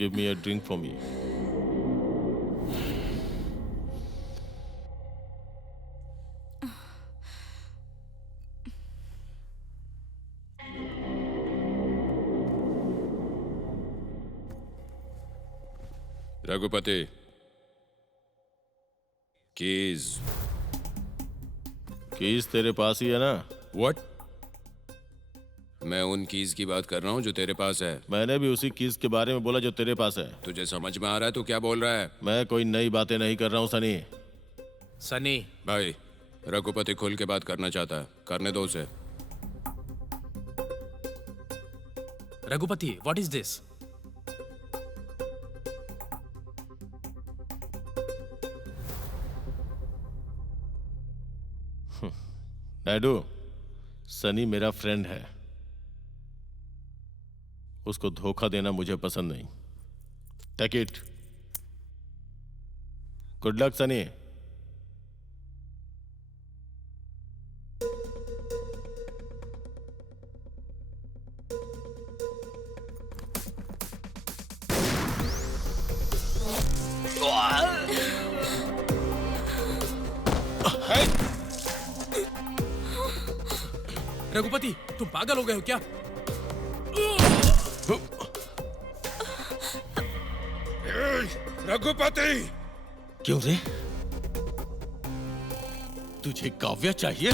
Give me a drink for me. Raghupati, keys. Keys तेरे पास ही है ना? व्हाट? मैं उन कीज की बात कर रहा हूँ जो तेरे पास है। मैंने भी उसी कीज के बारे में बोला जो तेरे पास है। तुझे समझ में आ रहा है तू क्या बोल रहा है? मैं कोई नई बातें नहीं कर रहा हूँ सनी। सनी भाई, रघुपति खुल के बात करना चाहता है, करने दो उसे। Raghupati, what is this? Naidu, Sunny मेरा फ्रेंड है। उसको धोखा देना मुझे पसंद नहीं। Take it. Good luck Sunny. Raghupati, तुम पागल हो गए हो क्या? रघुपति! क्यों रे? तुझे काव्या चाहिए?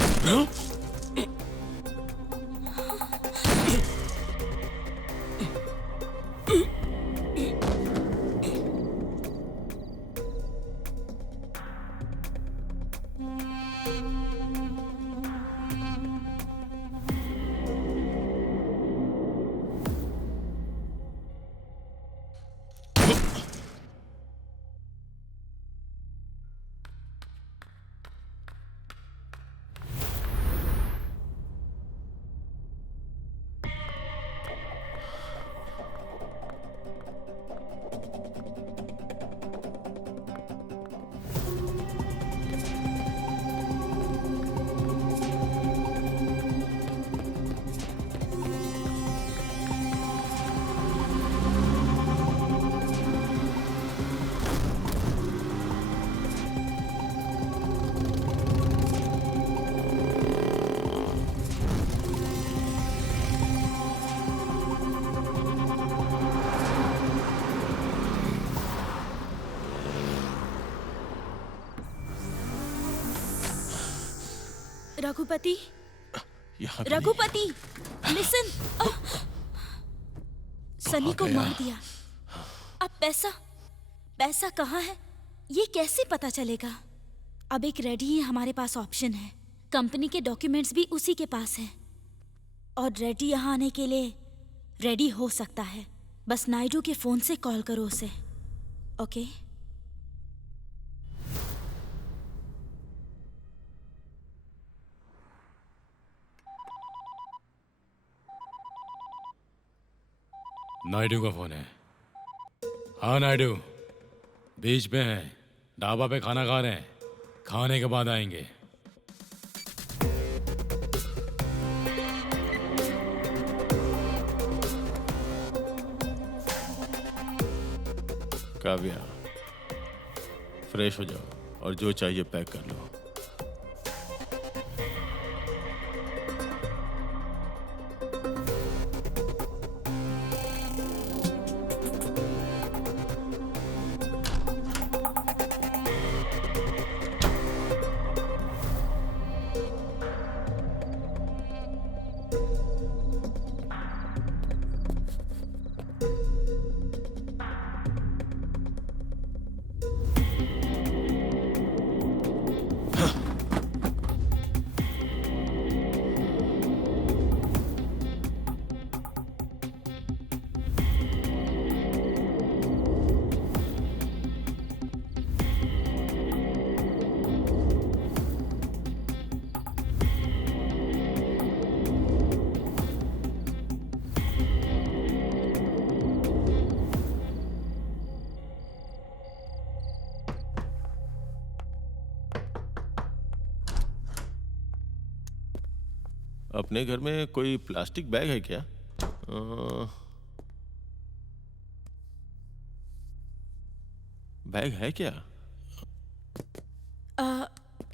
रघुपति, यहाँ भी रघुपति, लिसन। सनी को गया? मार दिया। अब पैसा कहाँ है? ये कैसे पता चलेगा? अब एक रेडी ही हमारे पास ऑप्शन है। कंपनी के डॉक्यूमेंट्स भी उसी के पास हैं। और रेडी यहाँ आने के लिए रेडी हो सकता है। बस नायडू के फोन से कॉल करो उसे। ओके? नायडू का फोन है। हाँ नायडू, बीच में है, ढाबा पे खाना खा रहे हैं, खाने के बाद आएंगे। काव्या, फ्रेश हो जाओ और जो चाहिए पैक कर लो। अपने घर में कोई प्लास्टिक बैग है क्या? बैग है क्या?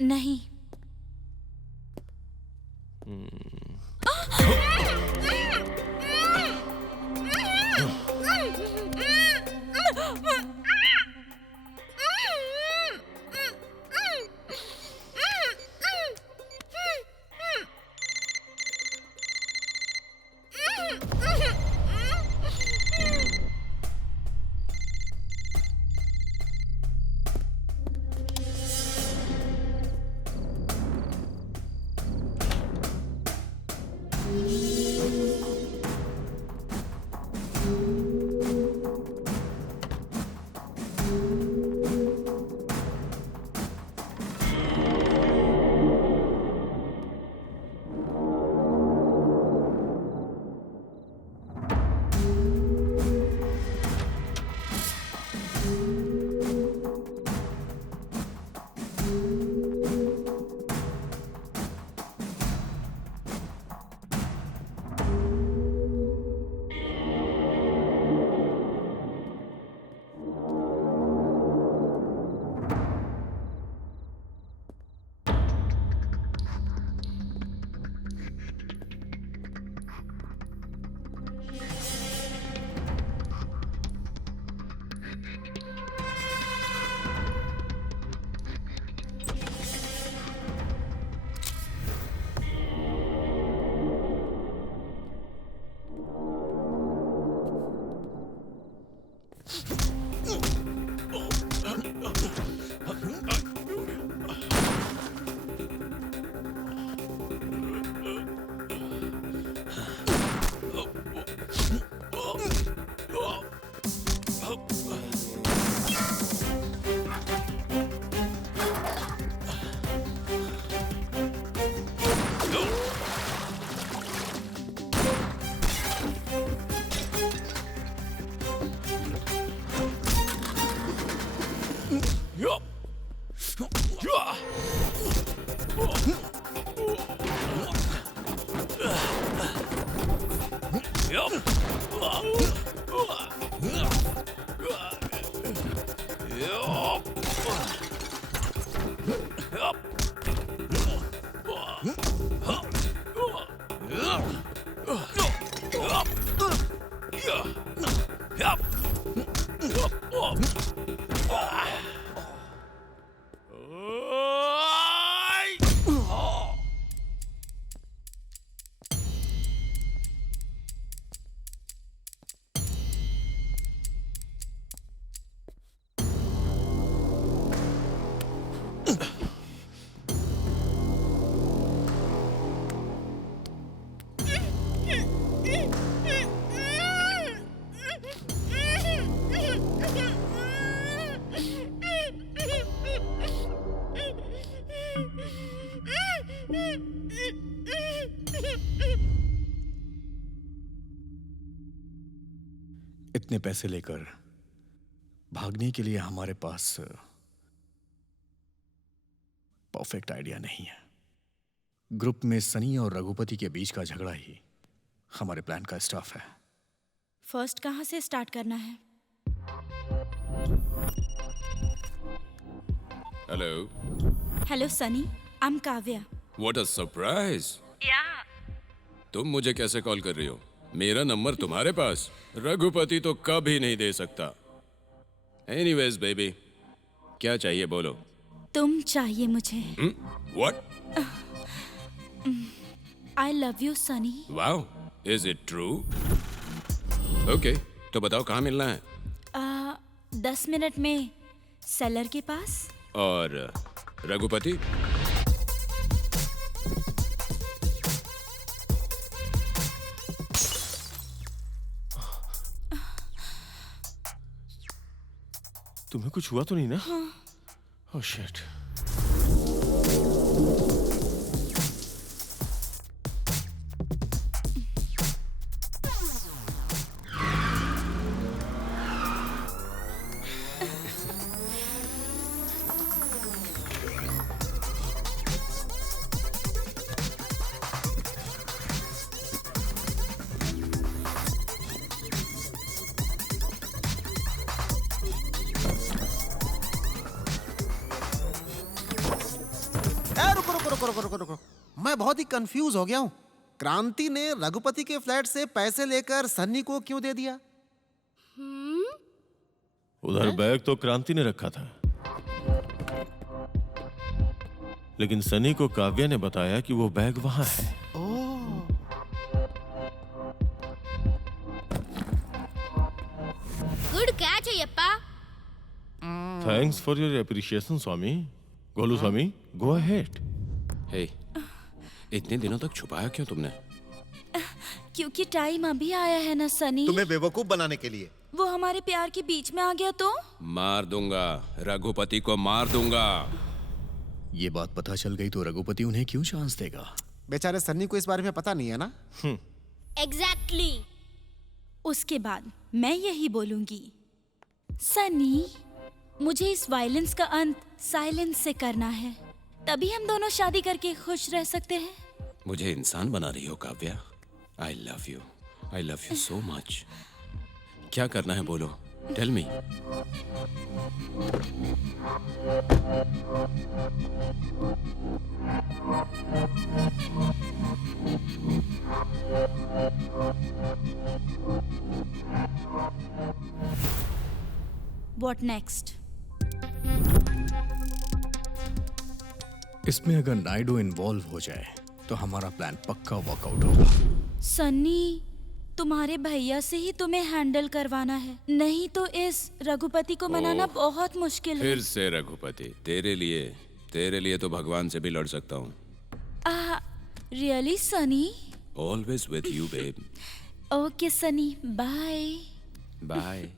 नहीं। इतने पैसे लेकर भागने के लिए हमारे पास परफेक्ट आइडिया नहीं है। ग्रुप में सनी और रघुपति के बीच का झगड़ा ही हमारे प्लान का स्टाफ है। फर्स्ट कहाँ से स्टार्ट करना है? Hello. Hello Sunny, I am Kavya. What a surprise. तुम मुझे कैसे कॉल कर रही हो? मेरा नंबर तुम्हारे पास? रघुपति तो कभी नहीं दे सकता। एनीवेज बेबी, क्या चाहिए बोलो। तुम चाहिए मुझे। What? I love you Sunny. Wow, is it true? Okay, तो बताओ कहाँ मिलना है? 10 मिनट में सेलर के पास। और रघुपति? तुम्हें कुछ हुआ तो नहीं ना? Oh shit. रुको। मैं बहुत ही कंफ्यूज हो गया हूँ। क्रांति ने रघुपति के फ्लैट से पैसे लेकर सन्नी को क्यों दे दिया? उधर बैग तो क्रांति ने रखा था, लेकिन सनी को काव्या ने बताया कि वो बैग वहां है। गुड कैच है यप्पा। Thanks for your appreciation Swami. Golu Swami, go ahead. Hey, इतने दिनों तक छुपाया क्यों तुमने? क्योंकि टाइम अभी आया है ना सनी। तुम्हें बेवकूफ बनाने के लिए। वो हमारे प्यार के बीच में आ गया तो? मार दूंगा, रघुपति को मार दूंगा। ये बात पता चल गई तो रघुपति उन्हें क्यों चांस देगा? बेचारे सन्नी को इस बारे में पता नहीं है ना। एग्जैक्टली। उसके बाद मैं यही बोलूंगी, सनी, मुझे इस वायलेंस का अंत साइलेंस से करना है, तभी हम दोनों शादी करके खुश रह सकते हैं। मुझे इंसान बना रही हो Kavya. I love you so much. क्या करना है बोलो, टेल मी। What next? इसमें अगर नायडू इन्वॉल्व हो जाए तो हमारा प्लान पक्का वर्कआउट होगा। सन्नी, तुम्हारे भैया से ही तुम्हें हैंडल करवाना है, नहीं तो इस रघुपति को मनाना बहुत मुश्किल है। फिर से रघुपति, तेरे लिए तो भगवान से भी लड़ सकता हूँ। Really Sunny? Always with you babe. Okay Sunny, bye. Bye.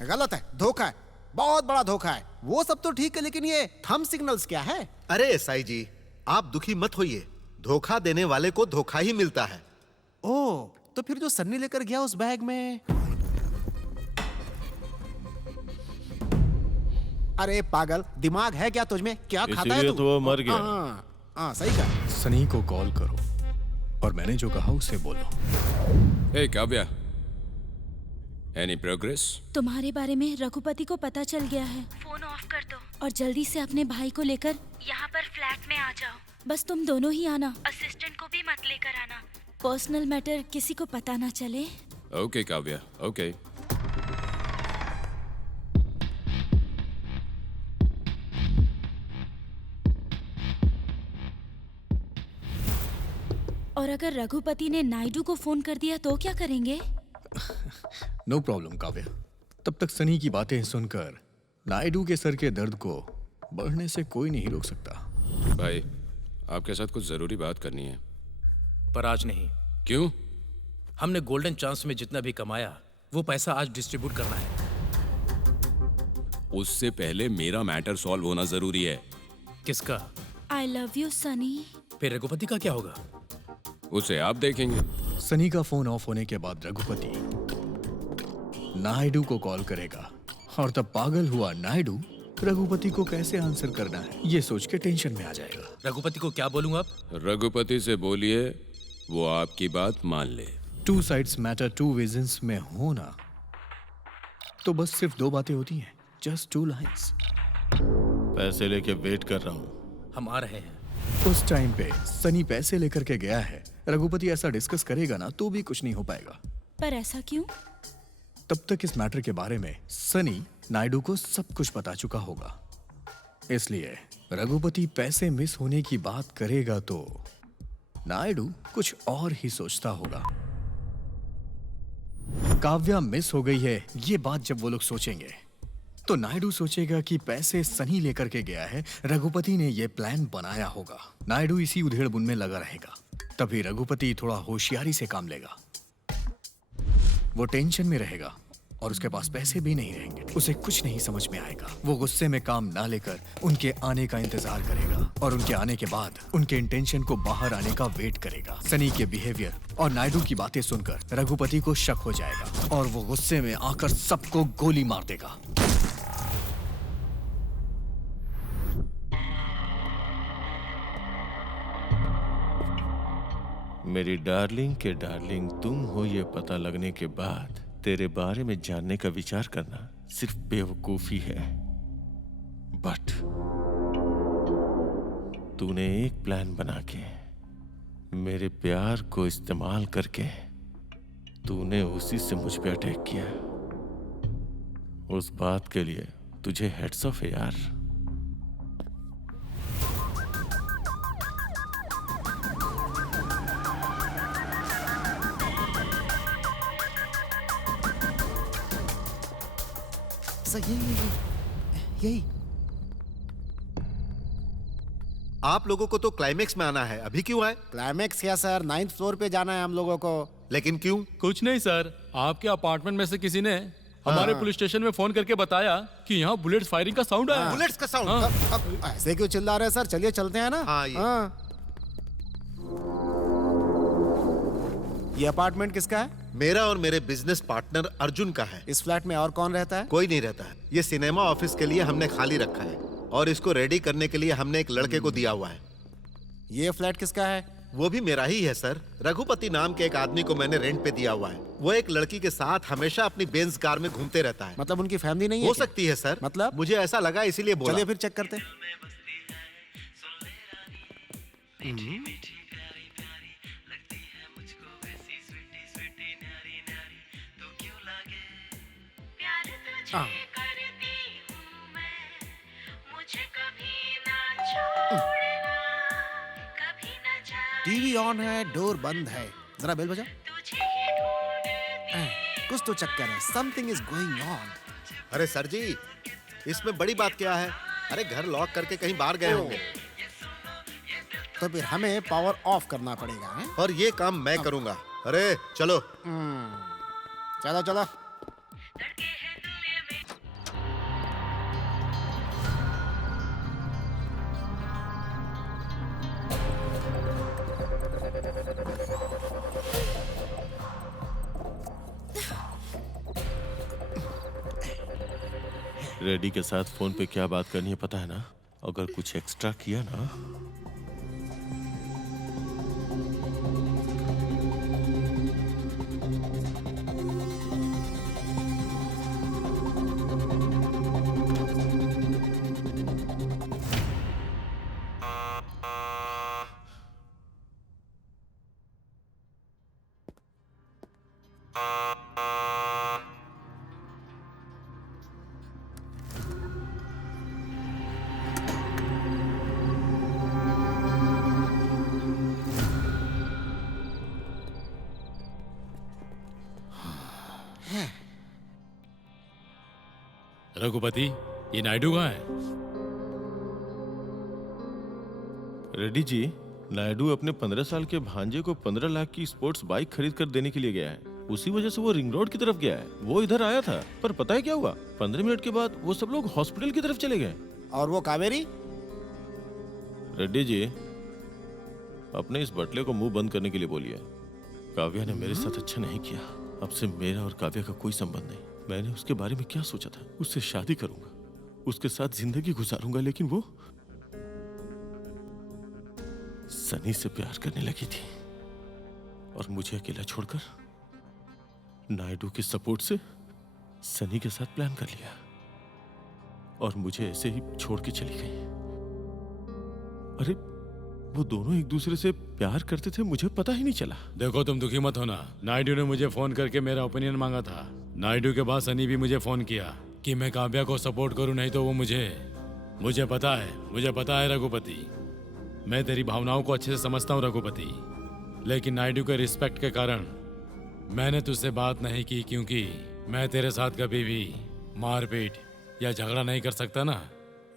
गलत है, धोखा है, बहुत बड़ा धोखा है। वो सब तो ठीक है, लेकिन ये थंब सिग्नल्स क्या है? अरे एसआई जी, आप दुखी मत होइए। धोखा देने वाले को धोखा ही मिलता है। ओह, तो फिर जो सन्नी लेकर गया उस बैग में? अरे पागल, दिमाग है क्या तुझमें? क्या खाता है इसीलिए तू? तो वो मर गया। हाँ, सही कहा। सनी को कॉल करो और मैंने जो कहा उसे बोलो। हे काव्या, एनी प्रोग्रेस? तुम्हारे बारे में रघुपति को पता चल गया है। फोन ऑफ कर दो और जल्दी से अपने भाई को लेकर यहाँ पर फ्लैट में आ जाओ। बस तुम दोनों ही आना, असिस्टेंट को भी मत लेकर आना। पर्सनल मैटर किसी को पता ना चले। Okay Kavya, okay. और अगर रघुपति ने नायडू को फोन कर दिया तो क्या करेंगे? No problem Kavya. तब तक सनी की बातें सुनकर नायडू के सर के दर्द को बढ़ने से कोई नहीं रोक सकता। भाई, आपके साथ कुछ जरूरी बात करनी है। पर आज नहीं। क्यों? हमने गोल्डन चांस में जितना भी कमाया वो पैसा आज डिस्ट्रीब्यूट करना है। उससे पहले मेरा मैटर सॉल्व होना जरूरी है। किसका? I love you Sunny. फिर रघुपति का क्या होगा? उसे आप देखेंगे। सनी का फोन ऑफ होने के बाद रघुपति नायडू को कॉल करेगा और तब पागल हुआ नायडू रघुपति को कैसे आंसर करना है ये सोच के टेंशन में आ जाएगा। रघुपति को क्या बोलूंगा आप? रघुपति से बोलिए वो आपकी बात मान ले। Two sides matter two visions में हो ना तो बस सिर्फ दो बातें होती हैं, जस्ट टू लाइन्स। पैसे लेके वेट कर रहा हूँ। हम आ रहे हैं। उस टाइम पे सनी पैसे लेकर के गया है, रघुपति ऐसा डिस्कस करेगा ना तो भी कुछ नहीं हो पाएगा। पर ऐसा क्यों? तब तक इस मैटर के बारे में सनी नायडू को सब कुछ बता चुका होगा, इसलिए रघुपति पैसे मिस होने की बात करेगा तो नायडू कुछ और ही सोचता होगा। काव्या मिस हो गई है ये बात जब वो लोग सोचेंगे तो नायडू सोचेगा कि पैसे सनी लेकर के गया है, रघुपति ने ये प्लान बनाया होगा। नायडू इसी उधेड़बुन में लगा रहेगा। तभी रघुपति थोड़ा होशियारी से काम लेगा। वो टेंशन में रहेगा और उसके पास पैसे भी नहीं रहेंगे। उसे कुछ नहीं समझ में आएगा। वो गुस्से में काम ना लेकर उनके आने का इंतजार करेगा और उनके आने के बाद उनके इंटेंशन को बाहर आने का वेट करेगा। सनी के बिहेवियर और नायडू की बातें सुनकर रघुपति को शक हो जाएगा और वो गुस्से में आकर सबको गोली मार देगा। मेरी डार्लिंग के डार्लिंग तुम हो ये पता लगने के बाद तेरे बारे में जानने का विचार करना सिर्फ बेवकूफी है। बट तूने एक प्लान बना के मेरे प्यार को इस्तेमाल करके तूने उसी से मुझ पे अटैक किया। उस बात के लिए तुझे हेड्स ऑफ है यार। यही आप लोगों को तो क्लाइमेक्स में आना है, अभी क्यों आए? क्लाइमेक्स क्या सर, 9th फ्लोर पे जाना है हम लोगों को। लेकिन क्यों? कुछ नहीं सर, आपके अपार्टमेंट में से किसी ने हमारे पुलिस स्टेशन में फोन करके बताया कि यहाँ बुलेट्स फायरिंग का साउंड आया। बुलेट्स का साउंड? अब ऐसे क्यों चिल्ला रहे हैं सर? चलिए चलते हैं ना। ये अपार्टमेंट किसका है? मेरा और मेरे बिजनेस पार्टनर अर्जुन का है। इस फ्लैट में और कौन रहता है? कोई नहीं रहता है। ये सिनेमा ऑफिस के लिए हमने खाली रखा है और इसको रेडी करने के लिए हमने एक लड़के को दिया हुआ है। ये फ्लैट किसका है? वो भी मेरा ही है सर। रघुपति नाम के एक आदमी को मैंने रेंट पे दिया हुआ है। वो एक लड़की के साथ हमेशा अपनी बेंज कार में घूमते रहता है। मतलब उनकी फैमिली नहीं है? हो सकती है सर। मतलब मुझे ऐसा लगा इसीलिए बोला। चलिए फिर चेक करते हैं। टीवी ऑन है, डोर बंद है। जरा बेल बजा। कुछ तो चक्कर है। Something is going on. अरे सर जी, इसमें बड़ी बात क्या है? अरे घर लॉक करके कहीं बाहर गए होंगे। तो फिर हमें पावर ऑफ करना पड़ेगा है? और ये काम मैं करूंगा। अरे चलो। चलो चलो। रेडी के साथ फोन पे क्या बात करनी है पता है ना? अगर कुछ एक्स्ट्रा किया ना रघुपति, ये नायडू कहाँ है? रेड्डी जी, नायडू अपने 15 साल के भांजे को 15 लाख की स्पोर्ट्स बाइक खरीद कर देने के लिए गया है। उसी वजह से वो रिंग रोड की तरफ गया है। वो इधर आया था, पर पता है क्या हुआ? 15 मिनट के बाद वो सब लोग हॉस्पिटल की तरफ चले गए। और वो कावेरी? रेड्डी जी, अपने इस बटले को मुंह बंद करने के लिए बोलिए। काव्या ने मेरे साथ अच्छा नहीं किया। अब से मेरा और काव्या का कोई संबंध नहीं। मैंने उसके बारे में क्या सोचा था? उससे शादी करूंगा, उसके साथ जिंदगी गुजारूंगा, लेकिन वो सनी से प्यार करने लगी थी और मुझे अकेला छोड़कर नायडू के सपोर्ट से सनी के साथ प्लान कर लिया और मुझे ऐसे ही छोड़ के चली गई। अरे वो दोनों एक दूसरे से प्यार करते थे, मुझे पता ही नहीं चला। देखो तुम दुखी मत होना। नायडू ने मुझे फोन करके मेरा ओपिनियन मांगा था। नायडू के बाद सनी भी मुझे फोन किया कि मैं काव्या को सपोर्ट करूं, नहीं तो वो मुझे पता है रघुपति, मैं तेरी भावनाओं को अच्छे से समझता हूं रघुपति, लेकिन नायडू के रिस्पेक्ट के कारण मैंने तुझसे बात नहीं की, क्योंकि मैं तेरे साथ कभी भी मारपीट या झगड़ा नहीं कर सकता ना।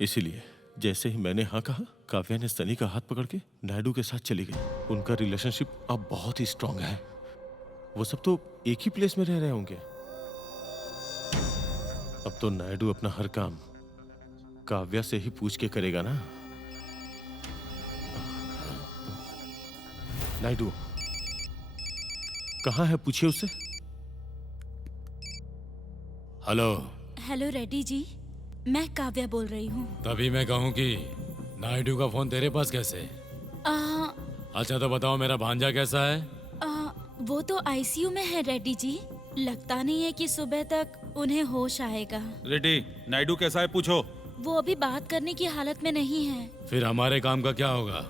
इसीलिए जैसे ही मैंने हाँ कहा, काव्या ने सनी का हाथ पकड़ के नायडू के साथ चली गई। उनका रिलेशनशिप अब बहुत ही स्ट्रांग है। वो सब तो एक ही प्लेस में रह रहे होंगे। अब तो नायडू अपना हर काम काव्या से ही पूछ के करेगा ना। नायडू कहाँ है, पूछिए उससे। हेलो रेड्डी जी, मैं काव्या बोल रही हूँ। तभी मैं कहूँ कि नायडू का फोन तेरे पास कैसे? अच्छा तो बताओ, मेरा भांजा कैसा है? वो तो आईसीयू में है रेड्डी जी। लगता नहीं है कि सुबह तक उन्हें होश आएगा। रेड्डी, नायडू कैसा है पूछो। वो अभी बात करने की हालत में नहीं है। फिर हमारे काम का क्या होगा?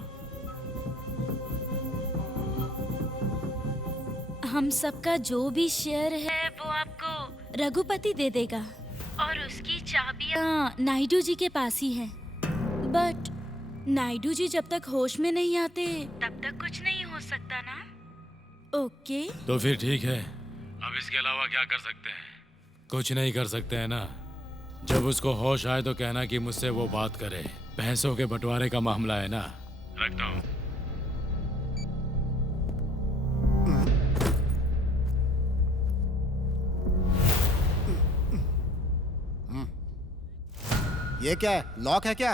हम सबका जो भी शेयर है वो आपको रघुपति दे देगा और उसकी चाबियां नायडू जी के पास ही है। बट नायडू जी जब तक होश में नहीं आते तब तक कुछ नहीं हो सकता ना। ओके तो फिर ठीक है। अब इसके अलावा क्या कर सकते हैं? कुछ नहीं कर सकते हैं ना। जब उसको होश आए तो कहना कि मुझसे वो बात करे। पैसों के बंटवारे का मामला है ना। रखता हूँ। ये क्या है? लॉक है क्या?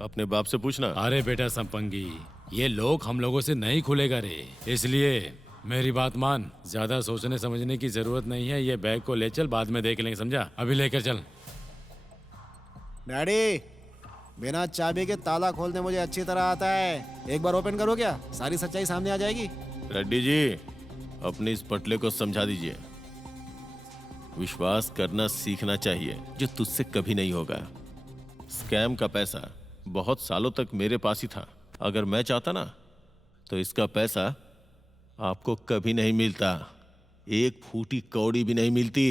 अपने बाप से पूछना। अरे बेटा संपंगी, ये लोग हम लोगों से नहीं खुलेगा रे, इसलिए मेरी बात मान। ज्यादा सोचने समझने की जरूरत नहीं है। ये बैग को ले चल, बाद में देख लेंगे, समझा? अभी लेकर चल। डैडी, बिना चाबी के ताला खोलने मुझे अच्छी तरह आता है। एक बार ओपन करो क्या, सारी सच्चाई सामने आ जाएगी। रेड्डी जी, अपने इस पटले को समझा दीजिए। विश्वास करना सीखना चाहिए, जो तुझसे कभी नहीं होगा। स्कैम का पैसा बहुत सालों तक मेरे पास ही था। अगर मैं चाहता ना तो इसका पैसा आपको कभी नहीं मिलता। एक फूटी कौड़ी भी नहीं मिलती।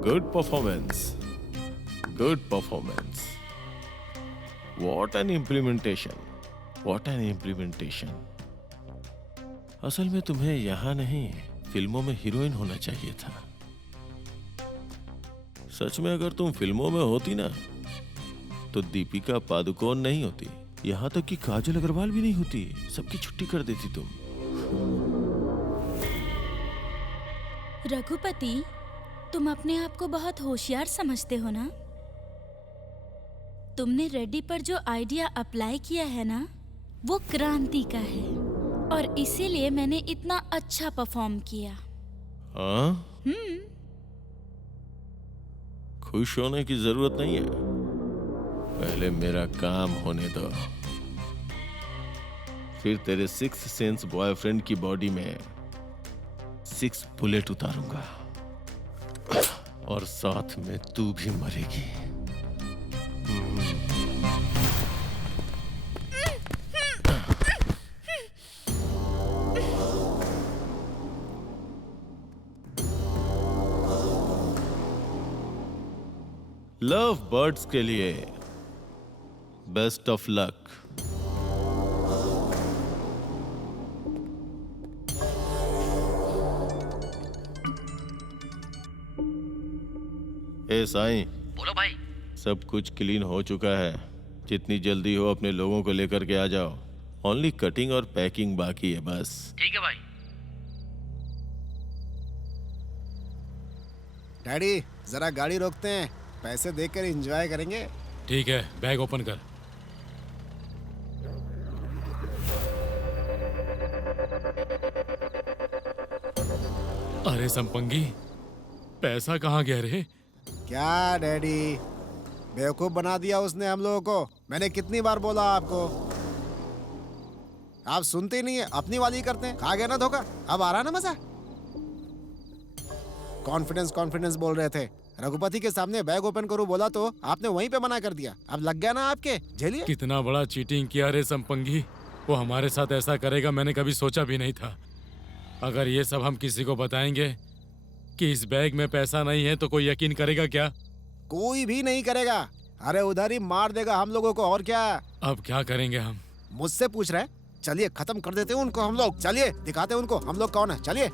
Good performance. Good performance. What an implementation. What an implementation. असल में तुम्हें यहाँ नहीं, फिल्मों में हीरोइन होना चाहिए था। सच में अगर तुम फिल्मों में होती ना तो दीपिका पादुकोण नहीं होती, यहाँ तक कि काजल अग्रवाल भी नहीं होती। सबकी छुट्टी कर देती तुम। रघुपति, तुम अपने आप को बहुत होशियार समझते हो ना। तुमने रेड्डी पर जो आइडिया अप्लाई किया है ना, वो क्रांति का है और इसीलिए मैंने इतना अच्छा परफॉर्म किया। हाँ? खुश होने की जरूरत नहीं है, पहले मेरा काम होने दो। फिर तेरे 6 सेंस बॉयफ्रेंड की बॉडी में 6 बुलेट उतारूंगा और साथ में तू भी मरेगी। लव बर्ड्स के लिए बेस्ट ऑफ लक। ए साईं, बोलो भाई। सब कुछ क्लीन हो चुका है। जितनी जल्दी हो अपने लोगों को लेकर के आ जाओ। ओनली कटिंग और पैकिंग बाकी है बस। ठीक है भाई। डैडी जरा गाड़ी रोकते हैं, पैसे देकर एंजॉय करेंगे। ठीक है, बैग ओपन कर। अरे संपंगी, पैसा कहाँ गया रे? क्या डैडी, बेवकूफ बना दिया उसने हम लोगों को। मैंने कितनी बार बोला आपको, आप सुनते ही नहीं है, अपनी वाली करते हैं। खा गया ना धोखा, अब आ रहा ना मजा। कॉन्फिडेंस कॉन्फिडेंस बोल रहे थे, रघुपति के सामने बैग ओपन करूं बोला तो आपने वहीं पे मना कर दिया। अब लग गया ना आपके, झेलिए। कितना बड़ा चीटिंग किया रे संपंगी। वो हमारे साथ ऐसा करेगा मैंने कभी सोचा भी नहीं था। अगर ये सब हम किसी को बताएंगे कि इस बैग में पैसा नहीं है तो कोई यकीन करेगा क्या? कोई भी नहीं करेगा। अरे उधर ही मार देगा हम लोगों को, और क्या। अब क्या करेंगे हम? मुझसे पूछ रहे हैं? चलिए खत्म कर देते हैं उनको हम लोग। चलिए दिखाते हैं उनको हम लोग कौन है। चलिए।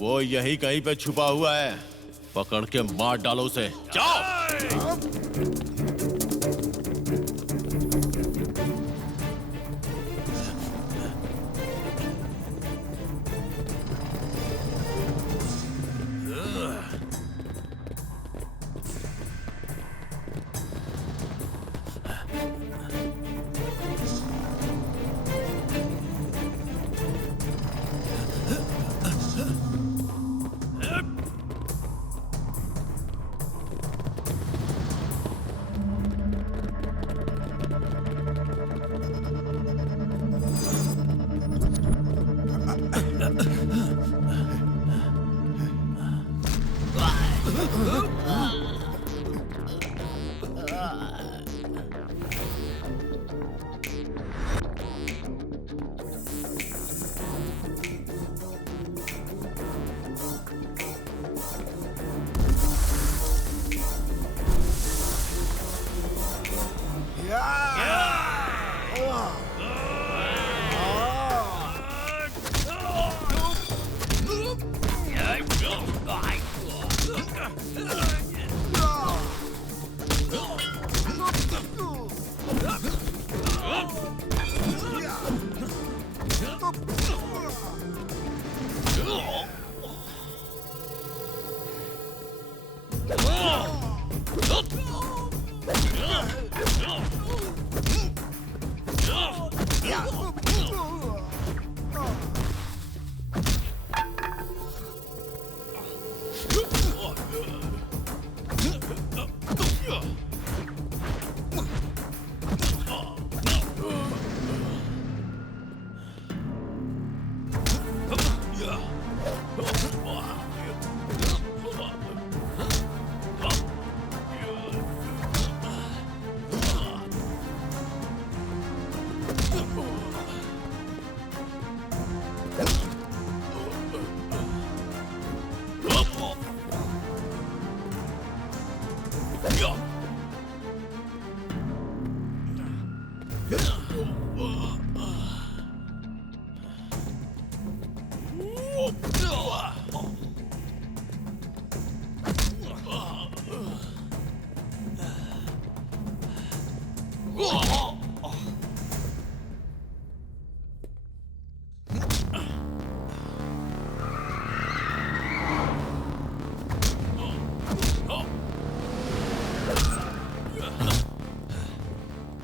वो यहीं कहीं पे छुपा हुआ है, पकड़ के मार डालो उसे। जाओ।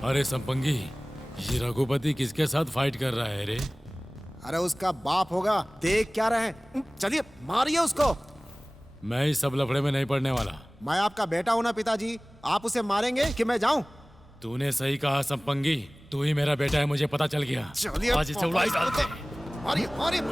अरे संपंगी, ये रघुपति किसके साथ फाइट कर रहा है रे? अरे उसका बाप होगा, देख क्या रहे हैं। चलिए मारिए उसको। मैं इस सब लफड़े में नहीं पड़ने वाला। मैं आपका बेटा हूं ना पिताजी, आप उसे मारेंगे कि मैं जाऊं? तूने सही कहा संपंगी, तू ही मेरा बेटा है, मुझे पता चल गया। चलिए आज इसे उड़ाई डालते हैं। मारिए मारिए।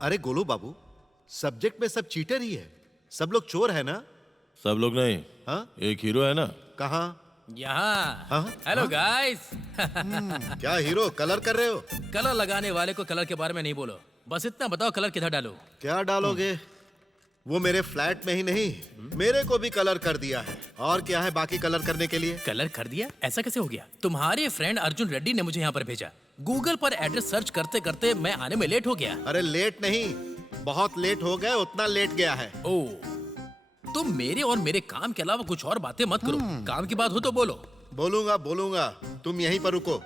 अरे गोलू बाबू, सब्जेक्ट में सब चीटर ही है, सब लोग चोर है ना? सब लोग नहीं। हाँ? एक हीरो है ना। कहाँ? यहाँ। हाँ? Hello guys. क्या हीरो कलर कर रहे हो? कलर लगाने वाले को कलर के बारे में नहीं बोलो, बस इतना बताओ कलर किधर डालो। क्या डालोगे? वो मेरे फ्लैट में ही नहीं, मेरे को भी कलर कर दिया है। और क्या है बाकी कलर करने के लिए? कलर कर दिया? ऐसा कैसे हो गया? तुम्हारे फ्रेंड अर्जुन रेड्डी ने मुझे यहाँ पर भेजा। गूगल पर एड्रेस सर्च करते करते मैं आने में लेट हो गया। अरे लेट नहीं, बहुत लेट हो गए, उतना लेट गया है। ओ, तुम मेरे और मेरे काम के अलावा कुछ और बातें मत करो। काम की बात हो तो बोलो। बोलूंगा बोलूंगा, तुम यहीं पर रुको।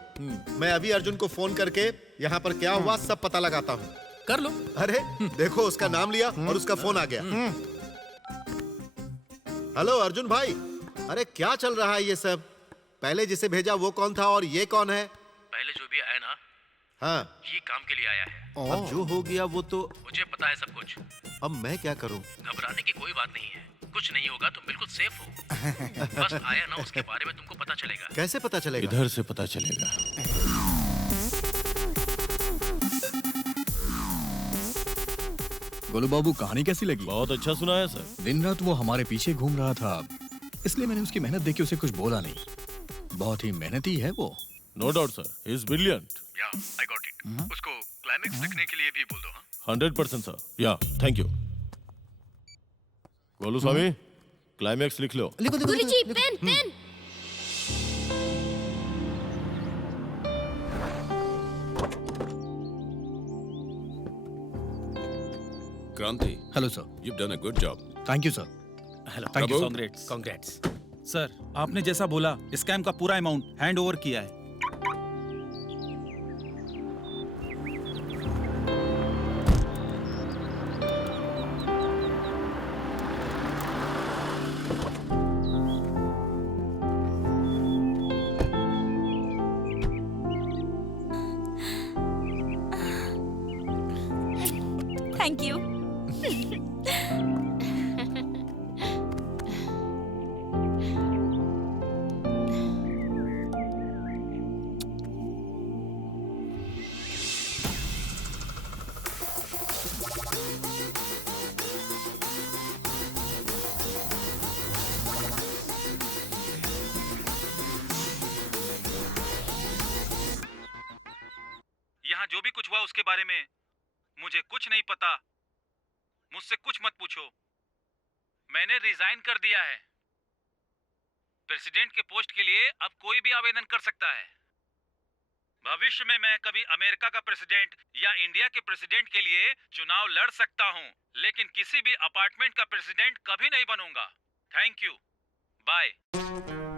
मैं अभी अर्जुन को फोन करके यहाँ पर क्या हुआ सब पता लगाता हूँ। कर लो। अरे देखो, उसका नाम लिया और उसका फोन आ गया। हेलो अर्जुन भाई, अरे क्या चल रहा है ये सब? पहले जिसे भेजा वो कौन था और ये कौन है? पहले जो भी आया ना, हाँ, ये काम के लिए आया है। अब जो हो गया वो तो मुझे पता है सब कुछ। अब मैं क्या करूं? घबराने की कोई बात नहीं है, कुछ नहीं होगा, तुम बिल्कुल सेफ हो। बस आया ना, उसके बारे में तुमको पता चलेगा। कैसे पता चलेगा? इधर से पता चलेगा। गोलू बाबू, कहानी कैसी लगी? बहुत अच्छा सुना है सर। दिन रात वो हमारे पीछे घूम रहा था, इसलिए मैंने उसकी मेहनत देख के उसे कुछ बोला नहीं। बहुत ही मेहनती है वो। No doubt sir, he is brilliant. Yeah I got it. उसको क्लाइमेक्स लिखने के लिए भी बोल दो। हाँ 100% सर। या thank you. Golu Swami, climax लिख लो। गुरुजी, पेन पेन। क्रांति, hello sir. you've done a good job. Thank you sir. Hello. Thank you. Congrats. Congrats. Sir, आपने जैसा बोला स्कैम का पूरा अमाउंट हैंड ओवर किया है। Thank you. यहाँ जो भी कुछ हुआ उसके बारे में मुझे कुछ नहीं पता। मुझसे कुछ मत पूछो। मैंने रिजाइन कर दिया है। प्रेसिडेंट के पोस्ट के लिए अब कोई भी आवेदन कर सकता है। भविष्य में मैं कभी अमेरिका का प्रेसिडेंट या इंडिया के प्रेसिडेंट के लिए चुनाव लड़ सकता हूं, लेकिन किसी भी अपार्टमेंट का प्रेसिडेंट कभी नहीं बनूंगा। Thank you, bye.